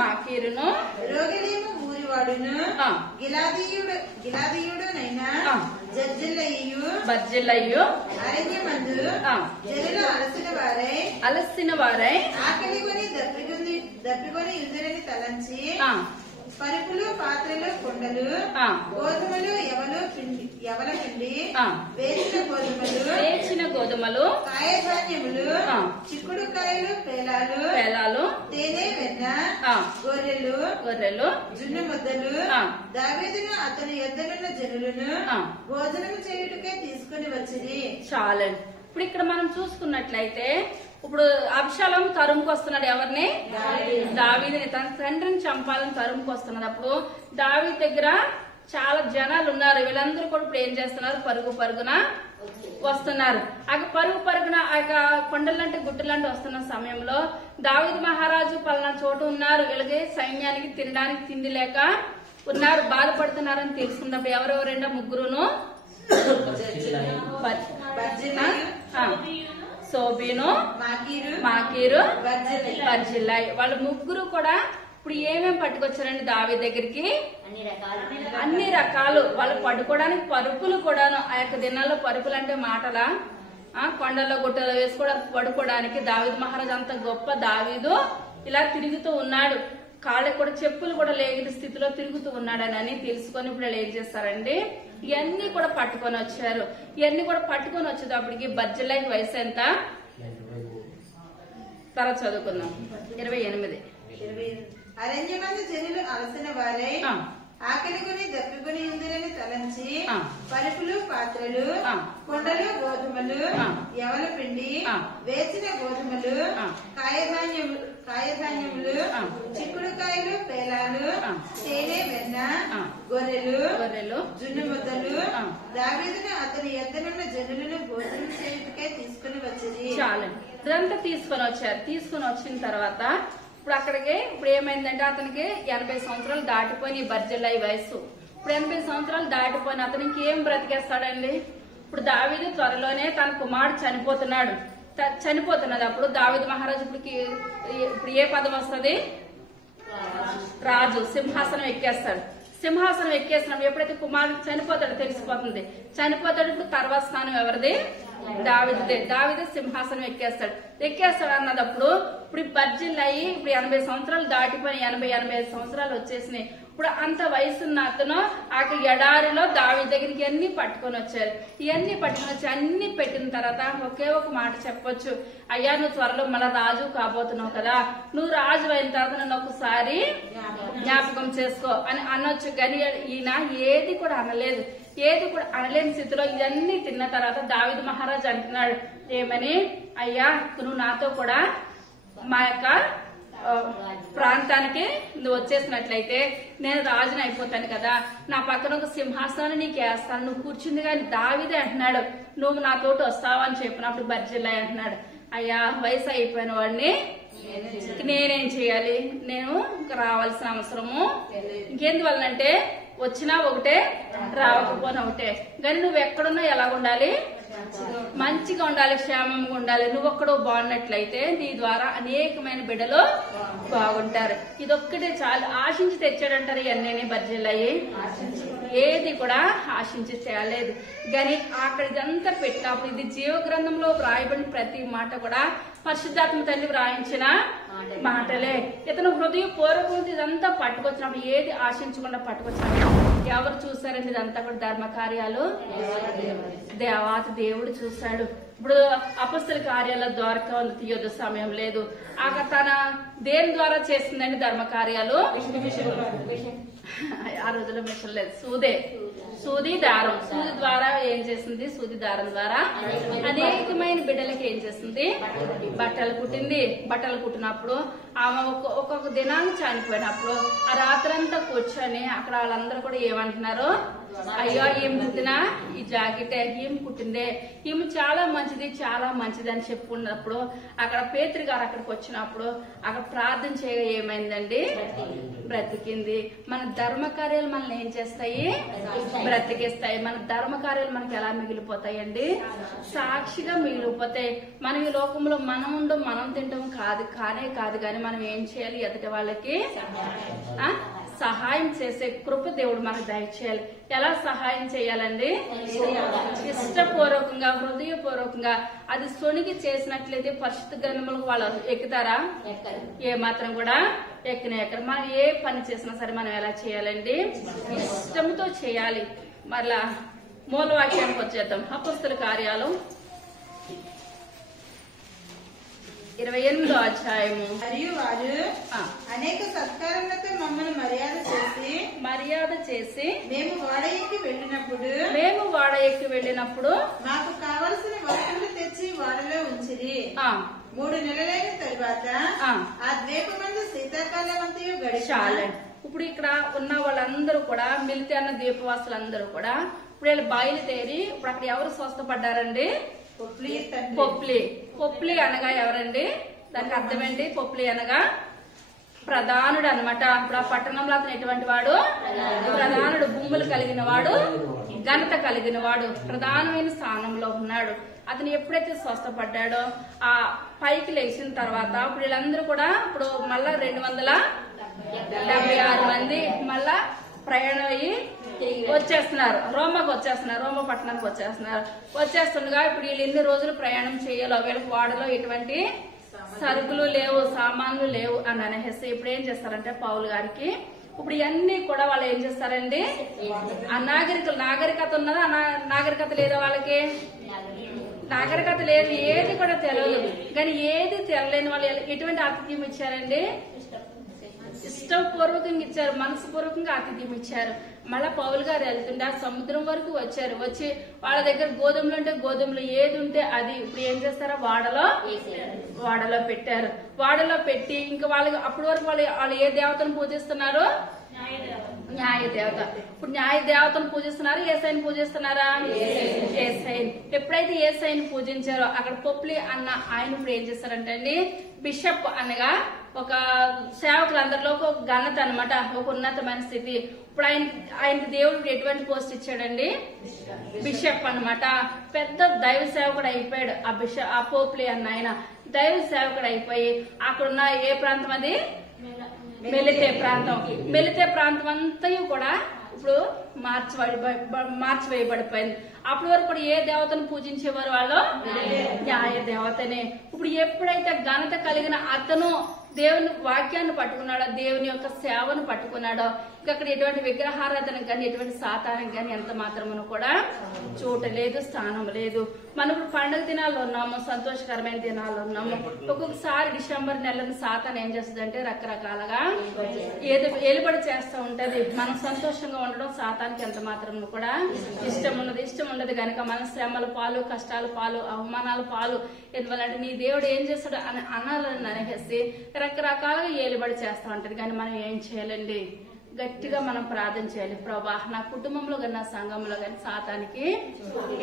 మాకీరును రోగిలీము ఊరివాడును గిలాదీయుడునైనా బర్జిల్లయ్యు అరణ్యమందు జనులు అలసిన వారై ఆకలి కొని దప్పికొని ఇందులని తలంచి పరుపులు పాత్రలు కుండలు గోధుమలు ఎవల పిండి వేసిన గోధుమలు కాయధాన్యములు చిక్కుడుకాయలు పేలాలు తేనె వెన్న గొర్రెలు జున్ను ముద్దలు దావీదును అతని యొద్దనున్న జనులను భోజనం చేయుటకే తీసుకుని వచ్చింది. చాలండి. ఇప్పుడు ఇక్కడ మనం చూసుకున్నట్లయితే ఇప్పుడు అబ్షాలోము తరుముకొస్తున్నాడు ఎవరిని? దావీదుని. తన తండ్రిని చంపాలని తరుముకొస్తున్నది. అప్పుడు దావీదు దగ్గర చాలా జనాలు ఉన్నారు. వీళ్ళందరూ కూడా ఇప్పుడు ఏం చేస్తున్నారు? పరుగున వస్తున్నారు. ఆ పరుగున ఆ కొండలంటే గుట్టలంటే వస్తున్న సమయంలో దావీదు మహారాజు పలానా చోటు ఉన్నారు, వీళ్ళకి సైన్యానికి తినడానికి తిండి లేక ఉన్నారు, బాధపడుతున్నారని తెలుసుకున్నప్పుడు ఎవరెవరంటే ముగ్గురును సోబీను మాకీరు బర్జిల్లాయి వాళ్ళ ముగ్గురు కూడా ఇప్పుడు ఏమేమి పట్టుకొచ్చారండి దావీదు దగ్గరికి? అన్ని రకాలు. వాళ్ళు పడుకోవడానికి పరుపులు కూడాను. ఆ యొక్క దినాల్లో పరుపులు అంటే మాటలా? కొండల్లో గుట్టలో వేసుకోవడానికి పడుకోవడానికి దావీదు మహారాజు అంత గొప్ప దావీదు ఇలా తిరుగుతూ ఉన్నాడు. కాళ్ళకి కూడా చెప్పులు కూడా లేని స్థితిలో తిరుగుతూ ఉన్నాడని తెలుసుకొని ఇప్పుడు ఏం చేస్తారండి? ఇవన్నీ కూడా పట్టుకొని వచ్చారు. ఇవన్నీ కూడా పట్టుకొని వచ్చేటప్పటికి బర్జిల్లాయి వయసు ఎంత? తర్వాత చదువుకుందాం. 28. అరణ్యమందు జనులు అలసిన వారై ఆకలి కొని దప్పికొని ఇందులని తలంచి పరుపులు పాత్రలు కొండలు గోధుమలు ఎవల పిండి వేసిన గోధుమలు కాయధాన్యములు చిక్కుడుకాయలు పేలాలు తేనె వెన్న గొర్రెలు జున్ను ముద్దలు దావీదును అతని ఎద్దనున్న జనులను భోజనం చేయుటకే తీసుకుని వచ్చింది. చాలు. ఇదంతా తీసుకొని వచ్చారు. తీసుకుని వచ్చిన తర్వాత ఇప్పుడు అక్కడికి ఇప్పుడు ఏమైందంటే అతనికి 80 సంవత్సరాలు దాటిపోయిన బర్జిల్లాయి వయస్సు. ఇప్పుడు 80 సంవత్సరాలు దాటిపోయిన అతనికి ఏం బ్రతికేస్తాడండి? ఇప్పుడు దావీదు త్వరలోనే తన కుమారుడు చనిపోతున్నది. అప్పుడు దావీదు మహారాజు ఇప్పుడు ఏ పదం వస్తుంది? రాజు. సింహాసనం ఎక్కేస్తాడు. సింహాసనం ఎక్కేసినప్పుడు ఎప్పుడైతే కుమారుడు చనిపోతాడో తెలిసిపోతుంది. చనిపోతాడు. ఇప్పుడు తర్వాత స్థానం ఎవరిది? దావీదుదే. దావీదు సింహాసనం ఎక్కేస్తాడు అన్నదప్పుడు ఇప్పుడు బర్జిల్లాయి ఇప్పుడు 80 సంవత్సరాలు దాటిపోయి 85 సంవత్సరాలు వచ్చేసినాయి. ఇప్పుడు అంత వయసున్న అతను ఆ ఎడారిలో దావీదు దగ్గరికి అన్ని పట్టుకొని వచ్చారు. ఇవన్నీ పట్టుకొని వచ్చి అన్ని పెట్టిన తర్వాత ఒకే ఒక మాట చెప్పొచ్చు, అయ్యా నువ్వు త్వరలో మళ్ళా రాజు కాబోతున్నావు కదా, నువ్వు రాజు అయిన తర్వాత నన్ను ఒకసారి జ్ఞాపకం చేసుకో అని అనొచ్చు. కానీ ఈయన ఏది కూడా అనలేదు. ఏది కూడా అనలేని స్థితిలో ఇవన్నీ తిన్న తర్వాత దావీదు మహారాజు అంటున్నాడు ఏమని, అయ్యా నువ్వు నాతో కూడా మా యొక్క ప్రాంతానికి నువ్వు వచ్చేసినట్లయితే నేను రాజుని అయిపోతాను కదా, నా పక్కన ఒక సింహాసనాన్ని నీకు వేస్తాను, నువ్వు కూర్చుంది. కానీ దావీదే అంటున్నాడు నువ్వు నాతోటి వస్తావా అని చెప్పినప్పుడు బర్జిల్లాయి అంటున్నాడు, అయ్యా వయసు అయిపోయిన వాడిని నేనేం చేయాలి, నేను ఇంకా రావాల్సిన అవసరము ఇంకెందువలనంటే వచ్చినా ఒకటే రావకపోయినా ఒకటే. కానీ నువ్వు ఎక్కడున్నా ఎలా ఉండాలి, మంచిగా ఉండాలి, క్షేమంగా ఉండాలి. నువ్వొక్కడో బాగున్నట్లయితే నీ ద్వారా అనేకమైన బిడ్డలు బాగుంటారు. ఇదొక్కటే చాలు. ఆశించి తెచ్చాడంటారు ఇవన్నీ బర్జీలయ్యి, ఏది కూడా ఆశించి చేయలేదు. కానీ అక్కడ ఇదంతా పెట్టినప్పుడు ఇది జీవ గ్రంథంలో వ్రాయబడిన ప్రతి మాట కూడా పరిశుద్ధాత్మ తండ్రి వ్రాయించిన మాటలే. ఇతను హృదయపూర్వకంగా ఇదంతా పట్టుకొచ్చినప్పుడు, ఏది ఆశించకుండా పట్టుకొచ్చినప్పుడు ఎవరు చూసారండి? ఇదంతా కూడా ధర్మ కార్యాలు దేవాతి దేవుడు చూశాడు. ఇప్పుడు అపొస్తల కార్యాల ద్వారా తీయొద్దు, సమయం లేదు. తన దేని ద్వారా చేసిందండి ధర్మ కార్యాలు? ఆ రోజుల్లో మిషన్ లేదు, సూది దారం. సూది ద్వారా ఏం చేసింది? సూది దారం ద్వారా అనేకమైన బిడ్డలకి ఏం చేసింది? బట్టలు కుట్టింది. బట్టలు కుట్టినప్పుడు ఆమె ఒక్కొక్క దినాన్ని చనిపోయినప్పుడు ఆ రాత్రంతా కూర్చొని అక్కడ వాళ్ళందరూ కూడా ఏమంటున్నారు? అయ్యో ఏం కుట్టినా ఈ జాకెట్ ఏం కుట్టిందే, ఈమె చాలా మంచిది అని చెప్పుకున్నప్పుడు అక్కడ పేతురు గారు అక్కడికి వచ్చినప్పుడు అక్కడ ప్రార్థన చేయగా ఏమైందండి? బ్రతికింది. మన ధర్మ కార్యాలు మనల్ని ఏం చేస్తాయి? బ్రతికిస్తాయి. మన ధర్మ కార్యాలు మనకి ఎలా మిగిలిపోతాయండి? సాక్షిగా మిగిలిపోతాయి. మనం ఈ లోకంలో మనం ఉండడం, మనం తింటాం కాదు కానీ మనం ఏం చేయాలి? ఎదుటి వాళ్ళకి సహాయం చేసే కృప దేవుడు మనకు దయచేయాలి. ఎలా సహాయం చేయాలండి? ఇష్టపూర్వకంగా, హృదయపూర్వకంగా. అది సొనికి చేసినట్లయితే పరిశుద్ధ గ్రంథములకు వాళ్ళు ఎక్కుతారా? ఏ మాత్రం కూడా ఎక్కరు. మనం ఏ పని చేసినా సరే మనం ఎలా చేయాలండి? ఇష్టంతో చేయాలి. మరలా మూలవాక్యానికి వచ్చేద్దాం. అపొస్తల కార్యాలు 28వ అధ్యాయము. మరియు వారు అనేక సత్కారములతో మమ్మల్ని మర్యాద చేసి మేము వాడ ఎక్కి వెళ్ళినప్పుడు మాకు కావలసిన వస్తువులు తెచ్చి వాడలో ఉంచిరి. 3 నెలలైన తరువాత ఆ ద్వీపమందు శీతాకాలం అంతయు గడిచాలి. ఇప్పుడు ఇక్కడ ఉన్న వాళ్ళందరూ కూడా మిలితే అన్న ద్వీపవాసులందరూ కూడా ఇప్పుడు వీళ్ళు బయలుదేరి ఇప్పుడు అక్కడ ఎవరు స్వస్థపడ్డారండి? పొప్లి అనగా ఎవరండి? దానికి అర్థం ఏంటి? పొప్లి అనగా ప్రధానుడు అనమాట. ఇప్పుడు ఆ పట్టణంలో అతను ఎటువంటి వాడు? ప్రధానుడు. భూములు కలిగిన వాడు, ఘనత కలిగిన వాడు, ప్రధానమైన స్థానంలో ఉన్నాడు. అతను ఎప్పుడైతే స్వస్థపడ్డాడో ఆ పైకి లేచిన తర్వాత ఇప్పుడు వీళ్ళందరూ కూడా ఇప్పుడు మళ్ళా 276 మంది మళ్ళా ప్రయాణం అయ్యి వచ్చేస్తున్నారు. రోమకు వచ్చేస్తున్నారు, రోమ పట్టణానికి వచ్చేస్తుండగా ఇప్పుడు వీళ్ళు ఎన్ని రోజులు ప్రయాణం చేయాలో, వీళ్ళకి వాడలో ఎటువంటి సరుకులు లేవు, సామాన్లు లేవు అని అనేసి ఇప్పుడు ఏం చేస్తారంటే పౌలు గారికి ఇప్పుడు ఇవన్నీ కూడా వాళ్ళు ఏం చేస్తారండి? నాగరికత ఉన్నదా? నాగరికత లేదా? వాళ్ళకి నాగరికత లేదు, ఏది కూడా తెలియదు. కానీ ఏది తెలలేని వాళ్ళు ఎటువంటి ఆతిథ్యం ఇచ్చారండి? ఇష్టపూర్వకంగా ఇచ్చారు, మనసుపూర్వకంగా ఆతిథ్యం ఇచ్చారు. మళ్ళా పౌలు గారు వెళ్తుండే ఆ సముద్రం వరకు వచ్చారు. వచ్చి వాళ్ళ దగ్గర గోధుమలు ఉంటే గోధుమలు, ఏది ఉంటే అది ఇప్పుడు ఏం చేస్తారో వాడలో పెట్టారు. వాడలో పెట్టి ఇంకా వాళ్ళకి అప్పటి వరకు వాళ్ళు ఏ దేవతను పూజిస్తున్నారు? న్యాయ దేవత. ఇప్పుడు న్యాయ దేవతను పూజిస్తున్నారు, ఏసైని పూజిస్తున్నారా? ఏసైని. ఎప్పుడైతే ఏసైని పూజించారో అక్కడ పొప్లి అన్న ఆయన ఇప్పుడు ఏం చేస్తారంటే అండి, బిషప్ అనగా ఒక సేవకులందరిలో ఒక ఘనత అనమాట, ఒక ఉన్నతమైన స్థితి. ఇప్పుడు ఆయనకి దేవుడు ఎటువంటి పోస్ట్ ఇచ్చాడండి? బిషప్ అన్నమాట. పెద్ద దైవ సేవకుడు అయిపోయాడు ఆ పోప్లి అన్న ఆయన. దైవ సేవకుడు అయిపోయి అక్కడున్న ఏ ప్రాంతం అది? మెలితే ప్రాంతం అంతా కూడా ఇప్పుడు మార్చివేయబడిపోయింది. అప్పటి వరకు కూడా ఏ దేవతను పూజించేవారు వాళ్ళు? న్యాయ దేవతనే. ఇప్పుడు ఎప్పుడైతే ఘనత కలిగిన అతను దేవుని వాక్యాన్ని పట్టుకున్నాడో, దేవుని యొక్క సేవను పట్టుకున్నాడో, అక్కడ ఎటువంటి విగ్రహారాధన కానీ ఎటువంటి సాతానం కానీ ఎంత మాత్రమును కూడా చోటు లేదు, స్థానం లేదు. మనం ఇప్పుడు పండుగ దినాల్లో ఉన్నాము, సంతోషకరమైన దినాల్లో ఉన్నాము. ఒక్కొక్కసారి డిసెంబర్ నెలను సాతాన్ ఏం చేస్తుంది అంటే రకరకాలుగా ఏలుబడి చేస్తూ ఉంటది. మనం సంతోషంగా ఉండడం సాతానికి ఎంత మాత్రం కూడా ఇష్టం ఉండదు కనుక మన శ్రమల పాలు, కష్టాల పాలు, అవమానాల పాలు. ఎందువల్లంటే నీ దేవుడు ఏం చేస్తాడు అని అనాలని అనేసి రకరకాలుగా ఏలుబడి చేస్తూ ఉంటది. కానీ మనం ఏం చేయాలండి? గట్టిగా మనం ప్రార్థన చేయాలి. ప్రభా నా కుటుంబంలో కానీ నా సంఘంలో కానీ సాతానికి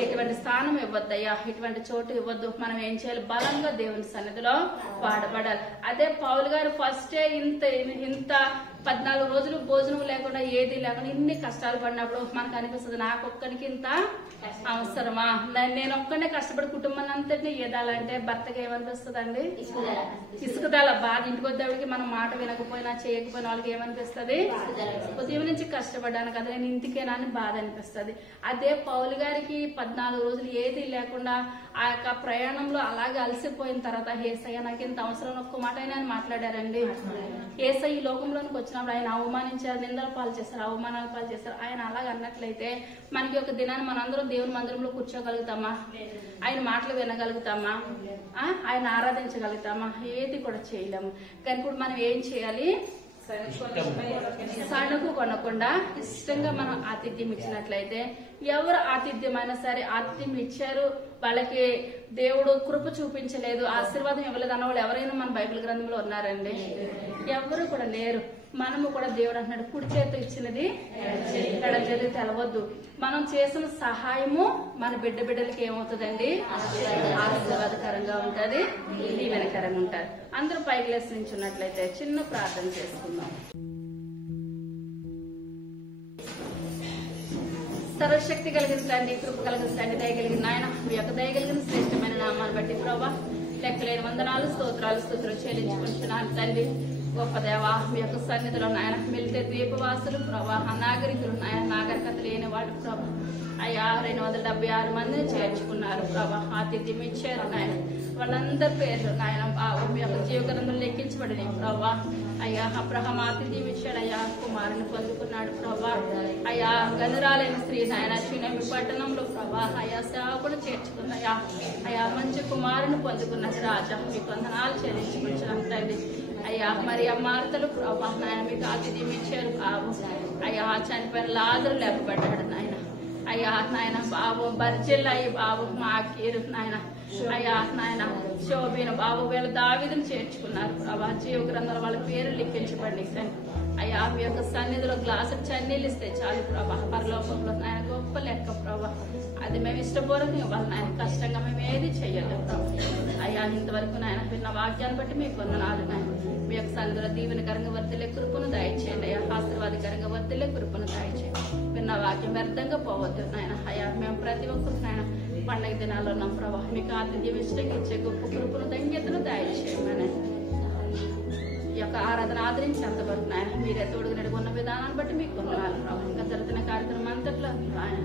ఎటువంటి స్థానం ఇవ్వద్దయ్యా, ఎటువంటి చోటు ఇవ్వద్దు. మనం ఏం చేయాలి? బలంగా దేవుని సన్నిధిలో వాడబడాలి. అదే పౌలు గారు ఫస్టే ఇంత 14 రోజులు భోజనం లేకుండా ఏది లేకుండా ఇన్ని కష్టాలు పడినప్పుడు మనకు అనిపిస్తుంది, నాకొక్కడికి ఇంత అవసరమా? నేను ఒక్కడే కష్టపడి కుటుంబాన్ని అంతటినీ ఏదాలంటే భర్తకి ఏమనిపిస్తుంది అండి? ఇసుకుదాల బాధ. ఇంటికి వచ్చేవాడికి మనం మాట వినకపోయినా చేయకపోయినా వాళ్ళకి ఏమనిపిస్తుంది? ఉదయం నుంచి కష్టపడ్డాను కదా నేను ఇంటికేనా అని బాధ అనిపిస్తుంది. అదే పౌలు గారికి 14 రోజులు ఏది లేకుండా ఆ యొక్క ప్రయాణంలో అలాగే అలసిపోయిన తర్వాత యేసయ్య నాకు ఇంత అవసరం ఒక్క మాట అయినా మాట్లాడారండి. యేసయ్య ఈ లోకంలోనికి వచ్చినప్పుడు ఆయన అవమానించారు, నిందల పాలు చేశారు, అవమానాల పాలు చేశారు. ఆయన అలాగ అన్నట్లయితే మనకి ఒక దినాన్ని మనందరం దేవుని మందిరంలో కూర్చోగలుగుతామా? ఆయన మాటలు వినగలుగుతామా? ఆయన ఆరాధించగలుగుతామా? ఏది కూడా చేయలేము. కానీ ఇప్పుడు మనం ఏం చేయాలి? సణుకు కొనకుండా ఇష్టంగా మనం ఆతిథ్యం ఇచ్చినట్లయితే, ఎవరు ఆతిథ్యమైనా సరే ఆతిథ్యం ఇచ్చారు, వాళ్ళకి దేవుడు కృప చూపించలేదు, ఆశీర్వాదం ఇవ్వలేదు అన్న వాళ్ళు ఎవరైనా మన బైబిల్ గ్రంథంలో ఉన్నారండి? ఎవరు కూడా లేరు. మనము కూడా దేవుడు అంటున్నాడు, కుడి చేతి ఇచ్చినది ఎడమ చేతి తెలవద్దు. మనం చేసిన సహాయము మన బిడ్డలకి ఏమవుతుందండి? ఆశీర్వాదకరంగా ఉంటది, దీవెనకరంగా ఉంటది. అందరూ పైకి లేసి నించున్నట్లయితే చిన్న ప్రార్థన చేసుకుందాం. సర్వశక్తి కలిగిన తండ్రి, కృప కలిగిన తండ్రి, దయగలిగిన నాయన, మీ యొక్క దయగలిగిన శ్రేష్టమైన నామాన్ని బట్టి ప్రభా లెక్కలేని వందనాలు స్తోత్రాలు చెల్లించుకుంటున్నాను తండ్రి. గొప్ప దేవా, మీ యొక్క సన్నిధిలో నాయన మిలితే ద్వీపవాసులు ప్రభా, నాగరికులు నాయన, నాగరికత లేని వాళ్ళు ప్రభా అయ్యా 276 మందిని చేర్చుకున్నారు ప్రభా, ఆతిథ్యం ఇచ్చారు నాయన. వాళ్ళందరి పేర్లు నాయన మీ యొక్క జీవగ్రంథంలో లెక్కించబడినాయి ప్రభా. అయ్యా అబ్రహాం ఆతిథ్యం ఇచ్చాడు, అయ్యా కుమారుని పొందుకున్నాడు ప్రభా. అయ్యా గనురాలైన స్త్రీ నాయన శూనేమి పట్టణంలో ప్రభా అయ్యా సేవకుడు చేర్చుకున్నాయా. అయ్యా మంచి కుమారుని పొందుకున్నది రాజా, మీకు వందనాలు చెల్లించుకుంటున్నాం తండ్రి. అయ్యా మరి ఆ మార్తలు ప్రభా నాయన మీకు ఆతిథ్యం ఇచ్చారు బాబు. అయ్యా చనిపోయిన లాజరు లేపబడ్డాడు నాయన. అయ్యా నాయన బాబు బర్జిల్ అయ్యి బాబు మాకీరు నాయన. అయ్యా నాయన శోభిన బాబు వీళ్ళ దావీదుని చేర్చుకున్నారు ప్రభా, జీవ గ్రంథాలు వాళ్ళ పేరు లిఖించబడి అయ్యా మీ యొక్క సన్నిధిలో గ్లాసు చన్నీళ్ళు ఇస్తే చాలు ప్రభా, పరలోకంలో నాయన గొప్ప లెక్క ప్రభా. అది మేము ఇష్టపూర్వకంగా ఇవ్వాలి నాయన, కష్టంగా మేము ఏది చెయ్యలేము ప్రభా. అయ్యా ఇంతవరకు నాయన విన్న వాక్యాన్ని బట్టి మీకు వందనాలు నాయన. మీ యొక్క సన్నిధిలో దీవెనకరంగా వర్తిలే కృపను దయచేయండి అయ్యా, ఆశీర్వాదకరంగా వర్తిలే కృపను దయచేయండి. విన్న వాక్యం వ్యర్థంగా పోవద్దు నాయన. అయ్యా మేము ప్రతి ఒక్కరు నాయన పండగ దినాల్లో ఉన్నాం ప్రభా, మీకు ఆతిథ్యం ఇచ్చే గొప్ప కృపను ధన్యతను దయచేయమని ఈ యొక్క ఆరాధన ఆదరించేంతవరకు నాయన మీరే తోడుగా నడుగున్న విధానాన్ని బట్టి మీకు వందనాలు ప్రభా. ఇంకా జరుగుతున్న కార్యక్రమం అంతట్లో ఆయన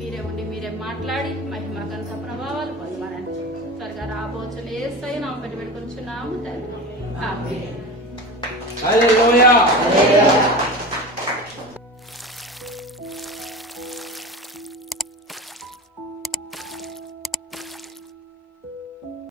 మీరే ఉండి మీరే మాట్లాడి మహిమ ఘనత ప్రభావాలు పొందమని త్వరగా రాబోచున్న యేసయ్య నామమున పెట్టి పెట్టుకుంటున్నాము తండ్రి. ఆమేన్.